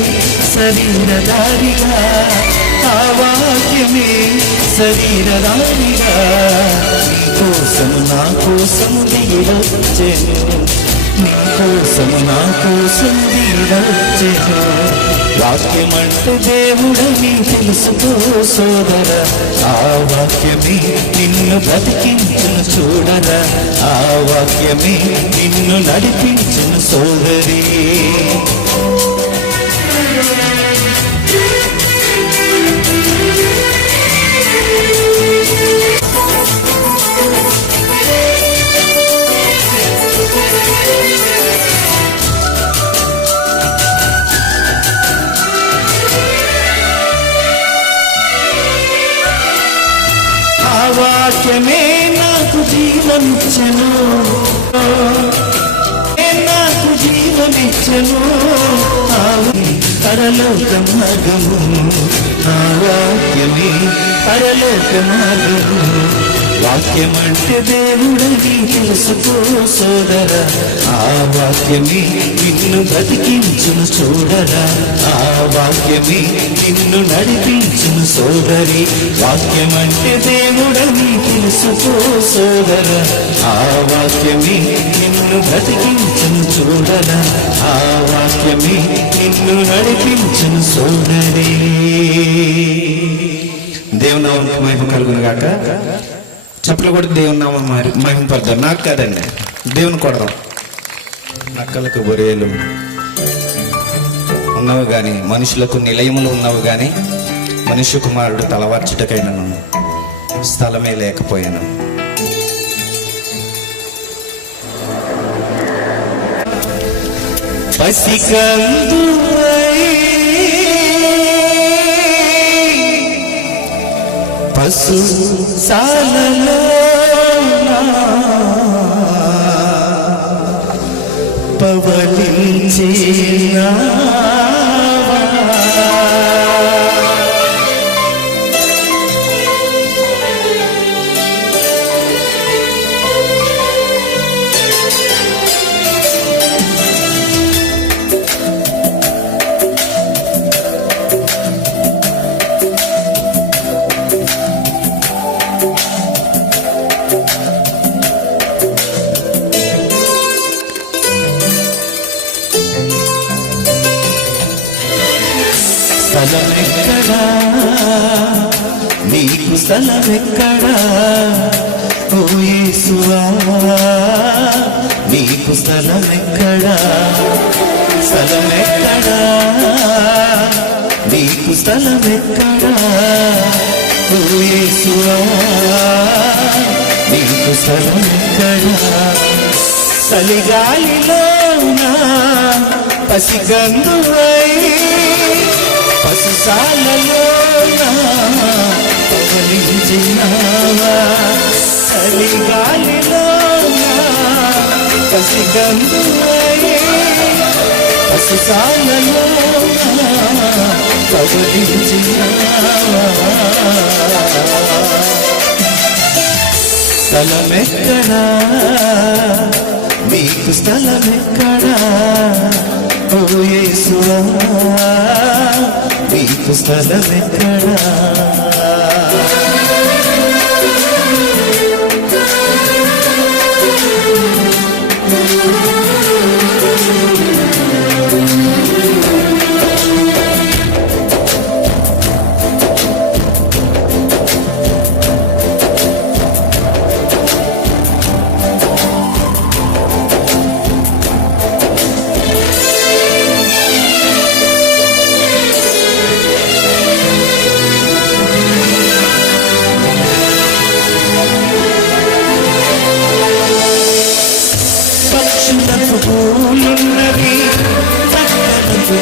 శరీరధారిగా, ఆ వాక్యమే శరీరధారిగా నీ కోసము నా కోసము దిగివచ్చెను, నీ కోసము నా కోసము దిగివచ్చెను. వాక్యమంటే దేవుడని తెలుసుకో సోదర, ఆ వాక్యమే నిన్ను బ్రతికించును చూడరా, ఆ వాక్యమే నిన్ను నడిపించును సోదరి. ఆ వాక్యమే నాకు జీవమిచ్చెను, నాకు జీవమిచ్చెను. పరలోక మార్గము, ఆ వాక్యమే పరలోక మార్గము. వాక్యమంటే దేవుడని తెలుసుకో సోదర, ఆ వాక్యమే నిన్ను బ్రతికించును చూడరా, ఆ వాక్యమే నిన్ను నడిపించును సోదరి. వాక్యమంటే దేవుడని తెలుసుకో సోదర, ఆ వాక్యమే నిన్ను బ్రతికించును చూడరా, ఆ వాక్యమే నిన్ను నడిపించును సోదరి. దేవుని నామమునకు మహిమ కలుగును గాక. చెప్పులు కూడా దేవుని నామం మహిమపడదాం. నాకు కాదండి, దేవుని కొడదాం. నక్కలకు బొరేలు ఉన్నవి కానీ, మనుషులకు నిలయములు ఉన్నవి కానీ, మనుష్య కుమారుడు తలవార్చుటకైనను స్థలమే లేకపోయాను. పశు సాలలో పవలించేనా స్థలమెక్కడా, నీకు స్థలమెక్కడా, ఓ యేసువా నీకు స్థలమెక్కడా, స్థలమెక్కడా, నీకు స్థలమెక్కడా, ఓ యేసువా నీకు స్థలమెక్కడా. చలిగాలిలోనా పసిగందువై, పశుశాలలోనా పవలించినావా, చలిగాలిలోనా పసిగందువై, పశుశాలలోనా పవలించినావా. స్థలమెక్కడా, నీకు స్థలమెక్కడా, ఓ యేసువా నీకు స్థలమెక్కడా.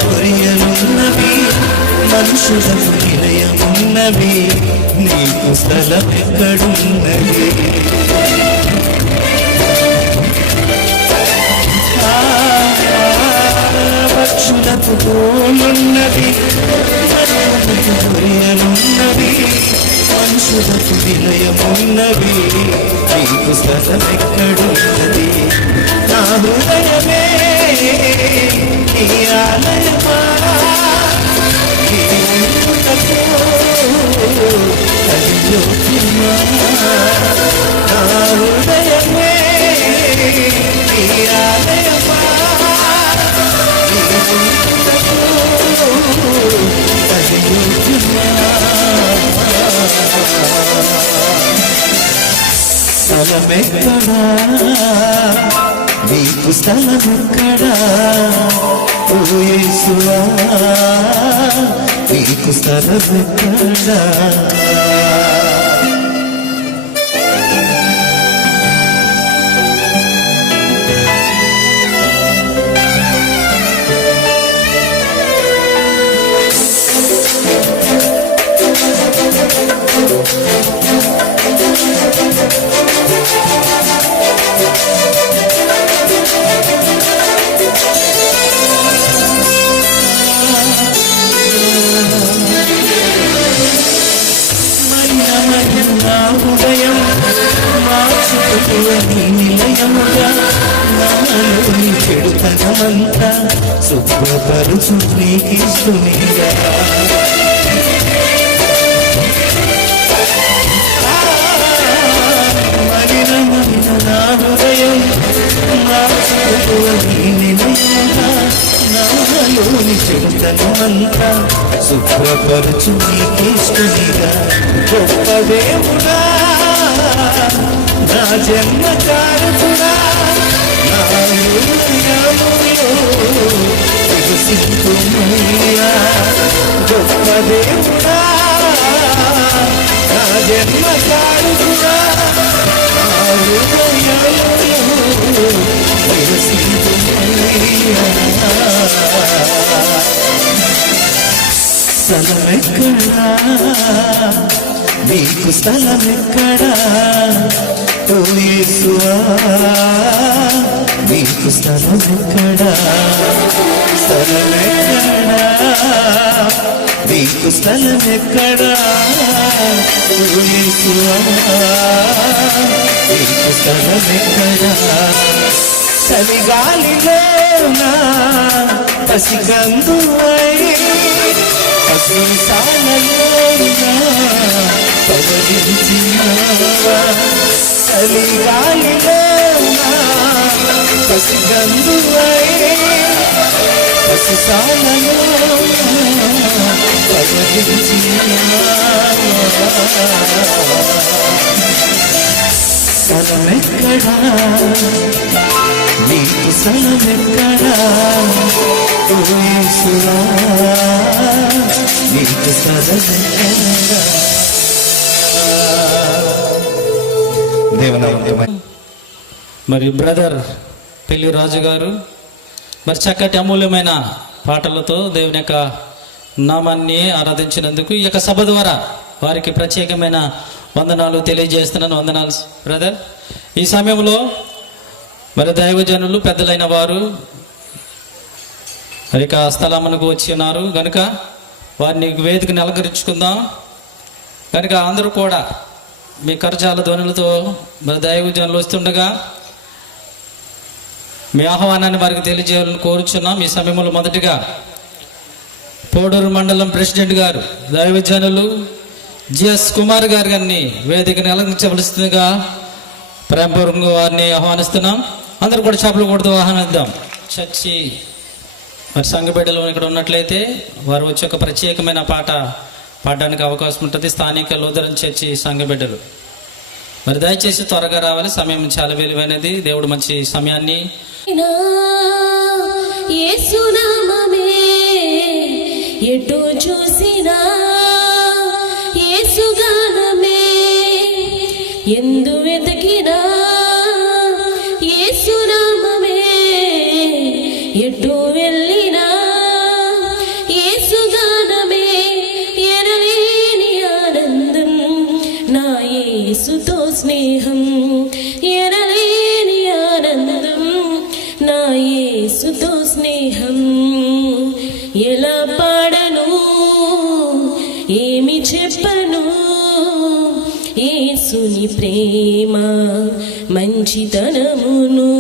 గొరియలున్నవి, మనుషులకు నిలయమున్నవి, నీకు స్థలం ఎక్కడున్నది? పక్షులకు గోలున్నవి, గొరియలున్నవి, మనుషులకు నిలయమున్నవి, నీకు స్థలం ఎక్కడున్నది? నా హృదయమే నీ ఆలయమా, నీ ఉండుటకు అది యోగ్యమా? నా హృదయమే నీ ఆలయమా, నీ ఉండుటకు అది యోగ్యమా? స్థలమెక్కడా, నీకు స్థలమెక్కడా? ఓ యేసువా, నీకు స్థలమెక్కడా? నా హృదయం మార్చుకుని నిలయముగా, నాలోని చెడుతనమంతా శుభ్రపరుచు నీకిస్తునిగా. మలినమైన నా హృదయం మార్చుకుని నిలయముగా, నాలోని చెడుతనమంతా శుభ్రపరుచు నీకిస్తునిగా. గొప్ప దేవుడా, నా జన్మ కారకుడా, నా హృదయములో వికసింతుమయ్యా. గొప్ప దేవుడా, నా జన్మ కారకుడా, నా హృదయములో వికసింతుమయ్యా. స్థలమెక్కడా, నీకు స్థలమెక్కడా? ఓ యేసువా, నీకు స్థలమెక్కడా? స్థలమెక్కడా, నీకు స్థలమెక్కడా? ఓ యేసువా, నీకు స్థలమెక్కడా? చలిగాలిలోనా పసిగందువై, పసిసాలలోనా పవలించినావా? చలిగాలిలోనా పసిగందువై, పసిసాలలోనా పవలించినావా? స్థలమెక్కడా, నీకు స్థలమెక్కడా? ఓ యేసువా, నీకు స్థలమెక్కడా? దేవునామమున మరి బ్రదర్ పెళ్లి రాజు గారు మరి చక్కటి అమూల్యమైన పాటలతో దేవుని యొక్క నామాన్ని ఆరాధించినందుకు ఈ యొక్క సభ ద్వారా వారికి ప్రత్యేకమైన వందనాలు తెలియజేస్తున్నాను. వందనాలు బ్రదర్. ఈ సమయంలో మరి దైవజనులు పెద్దలైన వారు మరి ఇక స్థలమునకు వచ్చి ఉన్నారు కనుక వారిని వేదికను అలంకరించుకుందాం. కనుక అందరూ కూడా మీ కరచాల ధ్వనులతో మరి దైవజనులు వస్తుండగా మీ ఆహ్వానాన్ని వారికి తెలియజేయాలని కోరుచున్నాం. ఈ సమయంలో మొదటిగా పోడూరు మండలం ప్రెసిడెంట్ గారు దైవజనులు జిఎస్ కుమార్ గారిని వేదికను అలంకరించవలసిందిగా ప్రేమపూర్వకంగా వారిని ఆహ్వానిస్తున్నాం. అందరూ కూడా చేపలు కొడుతూ ఆహ్వానిద్దాం. చర్చి మరి సంఘ బిడ్డలు ఇక్కడ ఉన్నట్లయితే వారు వచ్చి ఒక ప్రత్యేకమైన పాట పాడడానికి అవకాశం ఉంటుంది. స్థానిక లూథరన్ చర్చి సంఘ బిడ్డలు మరి దయచేసి త్వరగా రావాలి. సమయం చాలా విలువైనది. దేవుడు మంచి సమయాన్ని ఎటు చూసినా యేసుగానమే, ఎందు వెతికినా యేసునామమే, ఎటు వెళ్ళినా ఎలా పాడను, ఏమి చెప్పను, యేసుని ప్రేమ మంచితనమును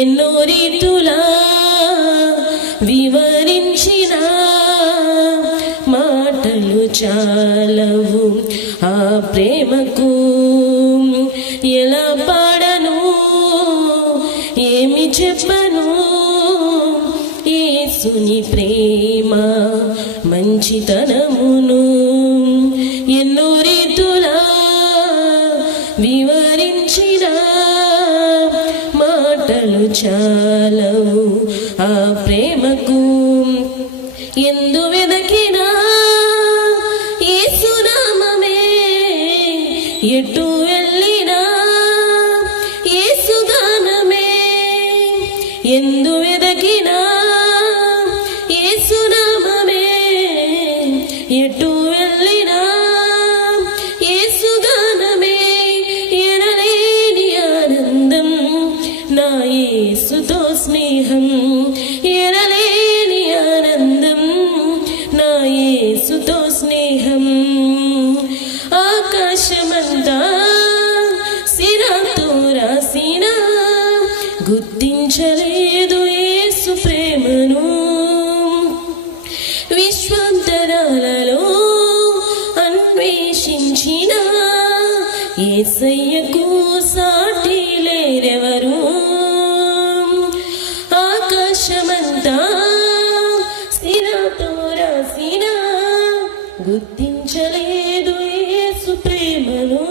ఎన్నో రీతులా వివరించిన మాటలు చాలవు ఆ ప్రేమకు. ఎలా పాడను, ఏమి చెప్పను, యేసుని ప్రేమ మంచితనమును ఎన్నో రీతులా వివరించిన మాటలు చాలవు ఆ ప్రేమకు. ఎందు వెదకినా యేసునామమే, ఎటు వెళ్ళినా యేసుగానమే. ఎందు వెదకినా యేసునామమే, ఎటు వెళ్ళినా యేసుగానమే. ఎనలేని ఆనందం నా యేసుతో స్నేహం, ఎనలేని ఆనందం నా యేసుతో స్నేహం. ఆకాశమంతా సిరాతో రాసిన గుర్తించలేదు యేసు ప్రేమను. విశ్వాంతరాలలో అన్వేషించిన యేసయ్యకు సాటి లేరెవరు. ఆకాశమంతా సిరాతో రాసిన గుర్తించలేదు యేసు ప్రేమను.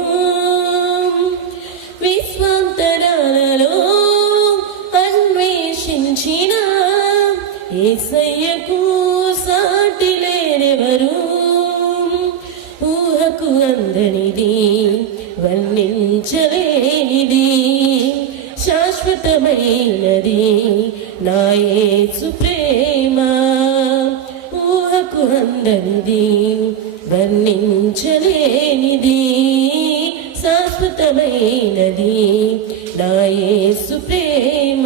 విశ్వాంతరాలలో అన్వేషించిన యేసయ్యకు సాటి లేరెవరు. ఊహకు అందనిది వర్ణించలేనిది శాశ్వతమైనది నా యేసు ప్రేమ. ఊహకు అందనిది వర్ణించలేనిది శాశ్వతమైనది నా యేసు ప్రేమ.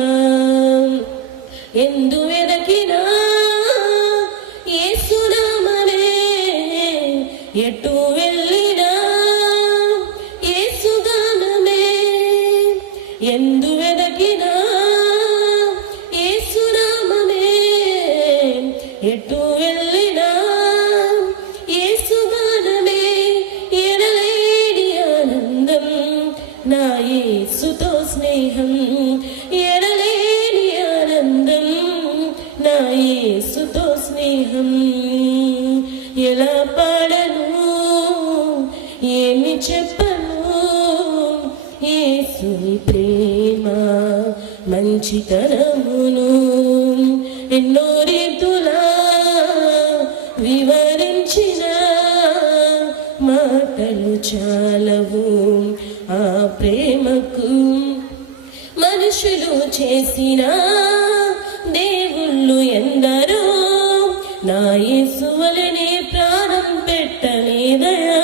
ఎందు వెదకినా యేసునామమే, ఎటు వెళ్ళినా యేసుగానమే. ఎందు వెదకినా యేసునామమే, ఎటు వెళ్ళినా యేసుగానమే. ఎనలేని ఆనందం నా యేసుతో స్నేహం, ఎనలేని ఆనందం నా యేసుతో స్నేహం. ఎలా పాడను, ఏమి చెప్పను, యేసుని ప్రేమ మంచితనమును ఎన్నో రీతులా వివరించిన మాటలు చాలవు ఆ ప్రేమకు. మనుషులు చేసిన దేవుళ్ళు ఎందరో నా యేసు వలెనే ప్రాణం పెట్టలేదయా.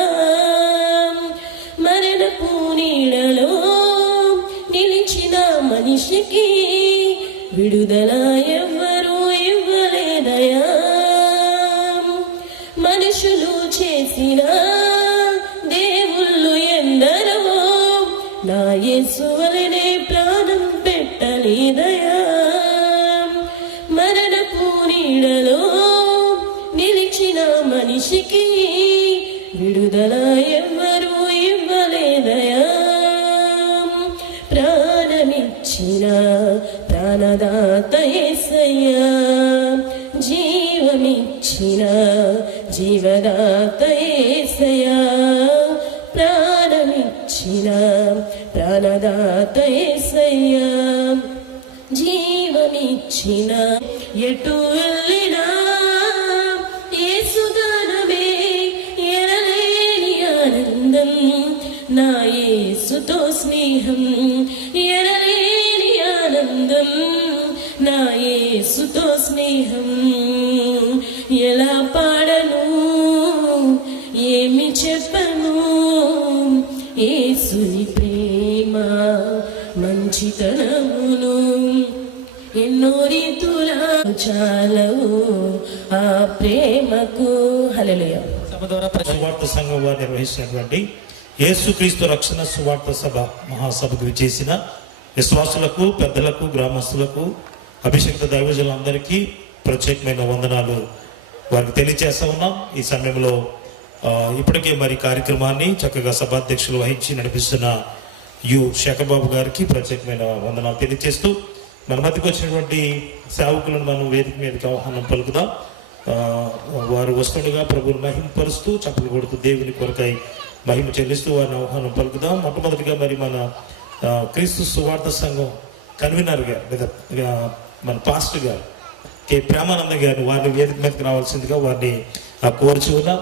మరణపు నీడలో నిలిచిన మనిషికి విడుదల ఎవ్వరూ ఇవ్వలేదయా. మనుషులు చేసిన దేవుళ్ళు ఎందరో నా యేసు వలెనే ప్రాణం పెట్టలేదయా. మరణపు నీడలో నిలిచిన మనిషికి విడుదల ఎవ్వరూ ఇవ్వలేదయా. ప్రాణమిచ్చిన ప్రాణదాత యేసయ్యా, జీవమిచ్చిన జీవదాత యేసయ్యా. ప్రాణమిచ్చిన ప్రాణదాత యేసయ్యా, జీవమిచ్చిన ఎటు వెళ్ళినా యేసుగానమే. ఎనలేని ఆనందం నా యేసుతో స్నేహం, ఎనలేని ఆనందం నా యేసుతో స్నేహం. ఎలా పాడను, ఏమి చెప్పను, యేసుని ప్రేమ మంచితనమును ఎన్నో రీతులా చాలవు ఆ ప్రేమకు. హల్లెలూయా. సభ ద్వారా సువార్త సంఘం వారు నిర్వహిస్తున్నటువంటి యేసుక్రీస్తు రక్షణ సువార్త సభ మహాసభకు విచ్చేసిన విశ్వాసులకు, పెద్దలకు, గ్రామస్తులకు, అభిషేక్త దైవజనులందరికీ ప్రత్యేకమైన వందనాలు వారికి తెలియజేస్తా ఉన్నాం. ఈ సమయంలో ఇప్పటికే మరి కార్యక్రమాన్ని చక్కగా సభాధ్యక్షులు వహించి నడిపిస్తున్న శేఖర్ బాబు గారికి ప్రత్యేకమైన వందనాలు తెలియజేస్తూ మన మధ్యకు వచ్చినటువంటి సేవకులను మనం వేదిక మీదకి ఆహ్వానం పలుకుదాం. వారు వస్తుండగా ప్రభువుని మహిమపరుస్తూ చప్పలు కొడుతూ దేవుని కొరకై మహిమ చెల్లిస్తూ వారిని ఆహ్వానం పలుకుదాం. మొట్టమొదటిగా మరి మన క్రీస్తు సువార్త సంఘం కన్వీనర్ గారు లేదా మన పాస్టర్ గారు కె ప్రేమానంద గారు వారిని వేదిక మీదకి రావాల్సిందిగా వారిని కోరుచు ఉన్నాం.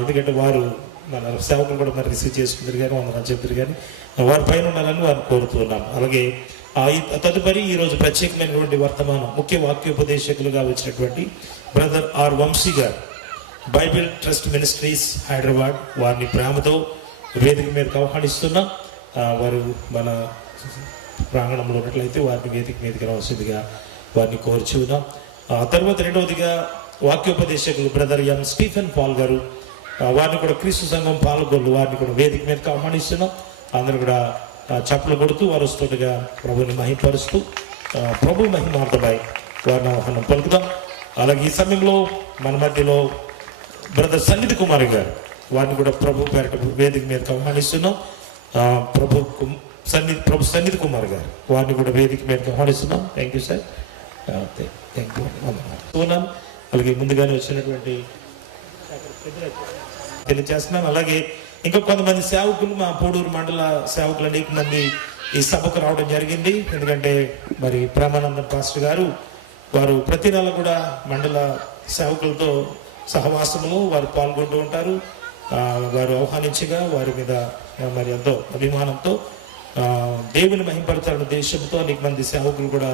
ఎందుకంటే వారు మన సేవకులు కూడా మరి రిసీవ్ చేసుకుంటారు కానీ వందనాలు చెప్పారు కానీ వారి పైన ఉండాలని వారిని కోరుతున్నాం. అలాగే తదుపరి ఈరోజు ప్రత్యేకమైనటువంటి వర్తమానం ముఖ్య వాక్యోపదేశకులుగా వచ్చినటువంటి బ్రదర్ ఆర్ వంశీ గారు, బైబిల్ ట్రస్ట్ మినిస్ట్రీస్ హైదరాబాద్, వారిని ప్రేమతో వేదిక మీదకి ఆహ్వానిస్తున్నాం. వారు మన ప్రాంగణంలో ఉన్నట్లయితే వారిని వేదిక మీదకి రావాల్సిందిగా వారిని కోరుచు ఉన్నాం. తర్వాత రెండవదిగా వాక్యోపదేశకులు బ్రదర్ ఎం స్టీఫెన్ పాల్ గారు, వారిని కూడా క్రీస్తు సంఘం పాల్గొల్లు, వారిని కూడా వేదిక మీదకి ఆహ్వానిస్తున్నాం. అందరూ కూడా చప్పలు కొడుతూ వారు వస్తుండగా ప్రభుని మహిమపరుస్తూ ప్రభు మహిమార్థమై వారిని ఆహ్వానం పలుకుదాం. అలాగే ఈ సమయంలో మన మధ్యలో బ్రదర్ సన్నిధి కుమార్ గారు, వారిని కూడా ప్రభు పేరట వేదిక మీదకి ఆహ్వానిస్తున్నాం. ప్రభు సన్నిధి కుమార్ గారు, వారిని కూడా వేదిక మీదకి ఆహ్వానిస్తున్నాం. Thank you sir. Thank you. అలాగే ముందుగానే వచ్చినటువంటి తెలియజేస్తున్నాం. అలాగే ఇంకా కొంతమంది సేవకులు, మా పోడూరు మండల సేవకులు అనేక మంది ఈ సభకు రావడం జరిగింది. ఎందుకంటే మరి ప్రేమానందం పాస్టర్ గారు వారు ప్రతి నెల కూడా మండల సేవకులతో సహవాసములు వారు పాల్గొంటూ ఉంటారు. వారు ఆహ్వానించగా వారి మీద మరి ఎంతో అభిమానంతో దేవుని మహిమపరచాలన్న ఉద్దేశంతో అనేక మంది సేవకులు కూడా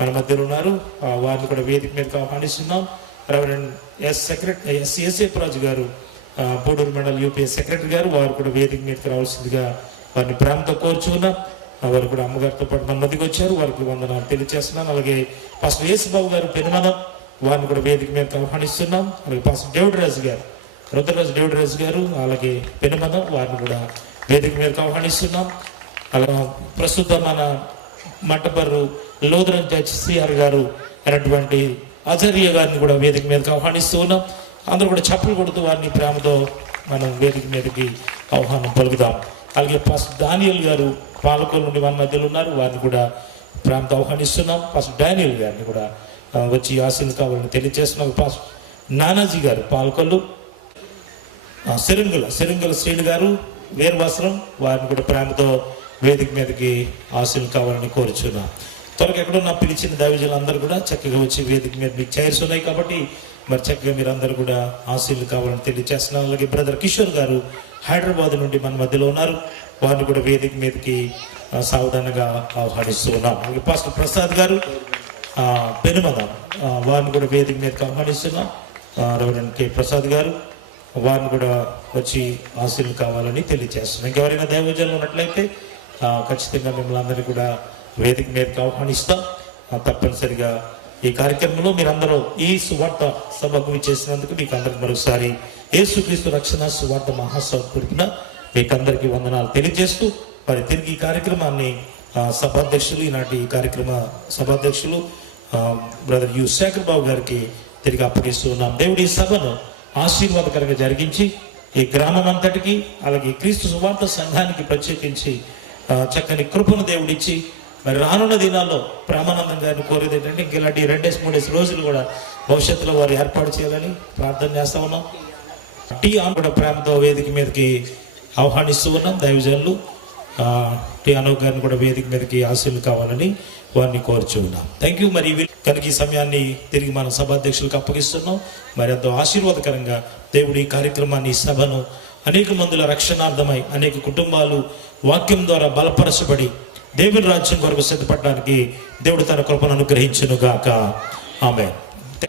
మన మధ్యలో ఉన్నారు. వారిని కూడా వేదిక మీదకి ఆహ్వానిస్తున్నాం. రెవరెండ్ ఎస్ఏప్రాజు గారు, పోడూరు మండల యూపీఎస్ సెక్రటరీ గారు, వారు కూడా వేదిక మీదకి రావాల్సిందిగా వారిని ప్రేమతో కోరుచున్నాం. వారు కూడా అమ్మగారితో పాటు మన మధ్యకి వచ్చారు, వారికి వందనాలు తెలియజేస్తున్నాం. అలాగే పాస్టర్ యేసుబాబు గారు పెనుమనం, వారిని కూడా వేదిక మీదకి ఆహ్వానిస్తున్నాం. అలాగే పాస్టర్ డేవిడ్ రాజు గారు, రుద్రరాజు డేవిడ్ రాజు గారు, అలాగే పెనుమనం, వారిని కూడా వేదిక మీదకి ఆహ్వానిస్తున్నాం. అలా ప్రస్తుతం మన మట్టపర్రు లోదరన్ చర్చ్ సిఆర్ గారు అయినటువంటి అజరియా గారిని కూడా వేదిక మీదకి ఆహ్వానిస్తూ ఉన్నాం. అందరూ కూడా చప్పలు కొడుతూ వారిని ప్రేమతో మనం వేదిక మీదకి ఆహ్వానం పలుకుదాం. అలాగే పాస్టర్ డానియల్ గారు పాలకొల్లు నుండి మన మధ్యలో ఉన్నారు, వారిని కూడా ప్రేమతో ఆహ్వానిస్తున్నాం. పాస్టర్ డానియల్ గారిని కూడా వచ్చి ఆశీలు కావాలని తెలియజేస్తున్నాం. పాస్టర్ నానాజీ గారు పాలకొల్లు, సిరింగుల శ్రీను గారు వీరవాసరం, వారిని కూడా ప్రేమతో వేదిక మీదకి ఆశీలు కావాలని కోరుచున్నాం. త్వరగా ఎక్కడున్నా పిలిచిన దైవజనులు అందరూ కూడా చక్కగా వచ్చి వేదిక మీద మీకు చైర్స్ ఉన్నాయి కాబట్టి మరి చక్కగా మీరు అందరూ కూడా ఆశీలు కావాలని తెలియజేస్తున్నారు. అలాగే బ్రదర్ కిషోర్ గారు హైదరాబాద్ నుండి మన మధ్యలో ఉన్నారు, వారిని కూడా వేదిక మీదకి సావధానంగా ఆహ్వానిస్తూ ఉన్నాం. అలాగే పాస్టర్ ప్రసాద్ గారు పెనుమద, వారిని కూడా వేదిక మీదకి ఆహ్వానిస్తున్నాం. రెవరెండ్ కె ప్రసాద్ గారు, వారిని కూడా వచ్చి ఆశీలు కావాలని తెలియజేస్తున్నాం. ఇంకెవరైనా దైవజనులు ఉన్నట్లయితే ఖచ్చితంగా మిమ్మల్ని అందరినీ కూడా వేదిక మీదకి ఆహ్వానిస్తాం. తప్పనిసరిగా ఈ కార్యక్రమంలో మీరందరూ ఈ సువార్త సభకు ఇచ్చేసినందుకు మీకు అందరికి మరొకసారి యేసుక్రీస్తు రక్షణ సువార్త మహాసభ తరపున మీకు అందరికీ వందనాలు తెలియజేస్తూ మరి తిరిగి ఈ కార్యక్రమాన్ని సభాధ్యక్షులు, ఈనాటి కార్యక్రమ సభాధ్యక్షులు బ్రదర్ శేఖర్ బాబు గారికి తిరిగి అప్పగిస్తూ ఉన్నాం. దేవుడి సభను ఆశీర్వాదకరంగా జరిగించి ఈ గ్రామం అంతటికి అలాగే క్రీస్తు సువార్త సంఘానికి ప్రత్యేకించి చక్కని కృపను దేవుడిచ్చి మరి రానున్న దినాల్లో ప్రేమానందం గారిని కోరేది ఏంటంటే ఇంక ఇలాంటి 2-3 రోజులు కూడా భవిష్యత్తులో వారు ఏర్పాటు చేయాలని ప్రార్థన చేస్తా ఉన్నాం. టీ ఆన్ కూడా ప్రేమతో వేదిక మీదకి ఆహ్వానిస్తూ ఉన్నాం. దైవజనులు టీ అనోక్ గారిని కూడా వేదిక మీదకి ఆశీలు కావాలని వారిని కోరుచూ ఉన్నాం. Thank you. మరి కనుక ఈ సమయాన్ని తిరిగి మన సభాధ్యక్షులకు అప్పగిస్తున్నాం. మరి ఎంతో ఆశీర్వాదకరంగా దేవుడి కార్యక్రమాన్ని, సభను అనేక మందుల రక్షణార్థమై అనేక కుటుంబాలు వాక్యం ద్వారా బలపరచబడి దేవుని రాజ్యం కొరకు సిద్ధపడడానికి దేవుడు తన కృపను అనుగ్రహించును గాక. ఆమేన్.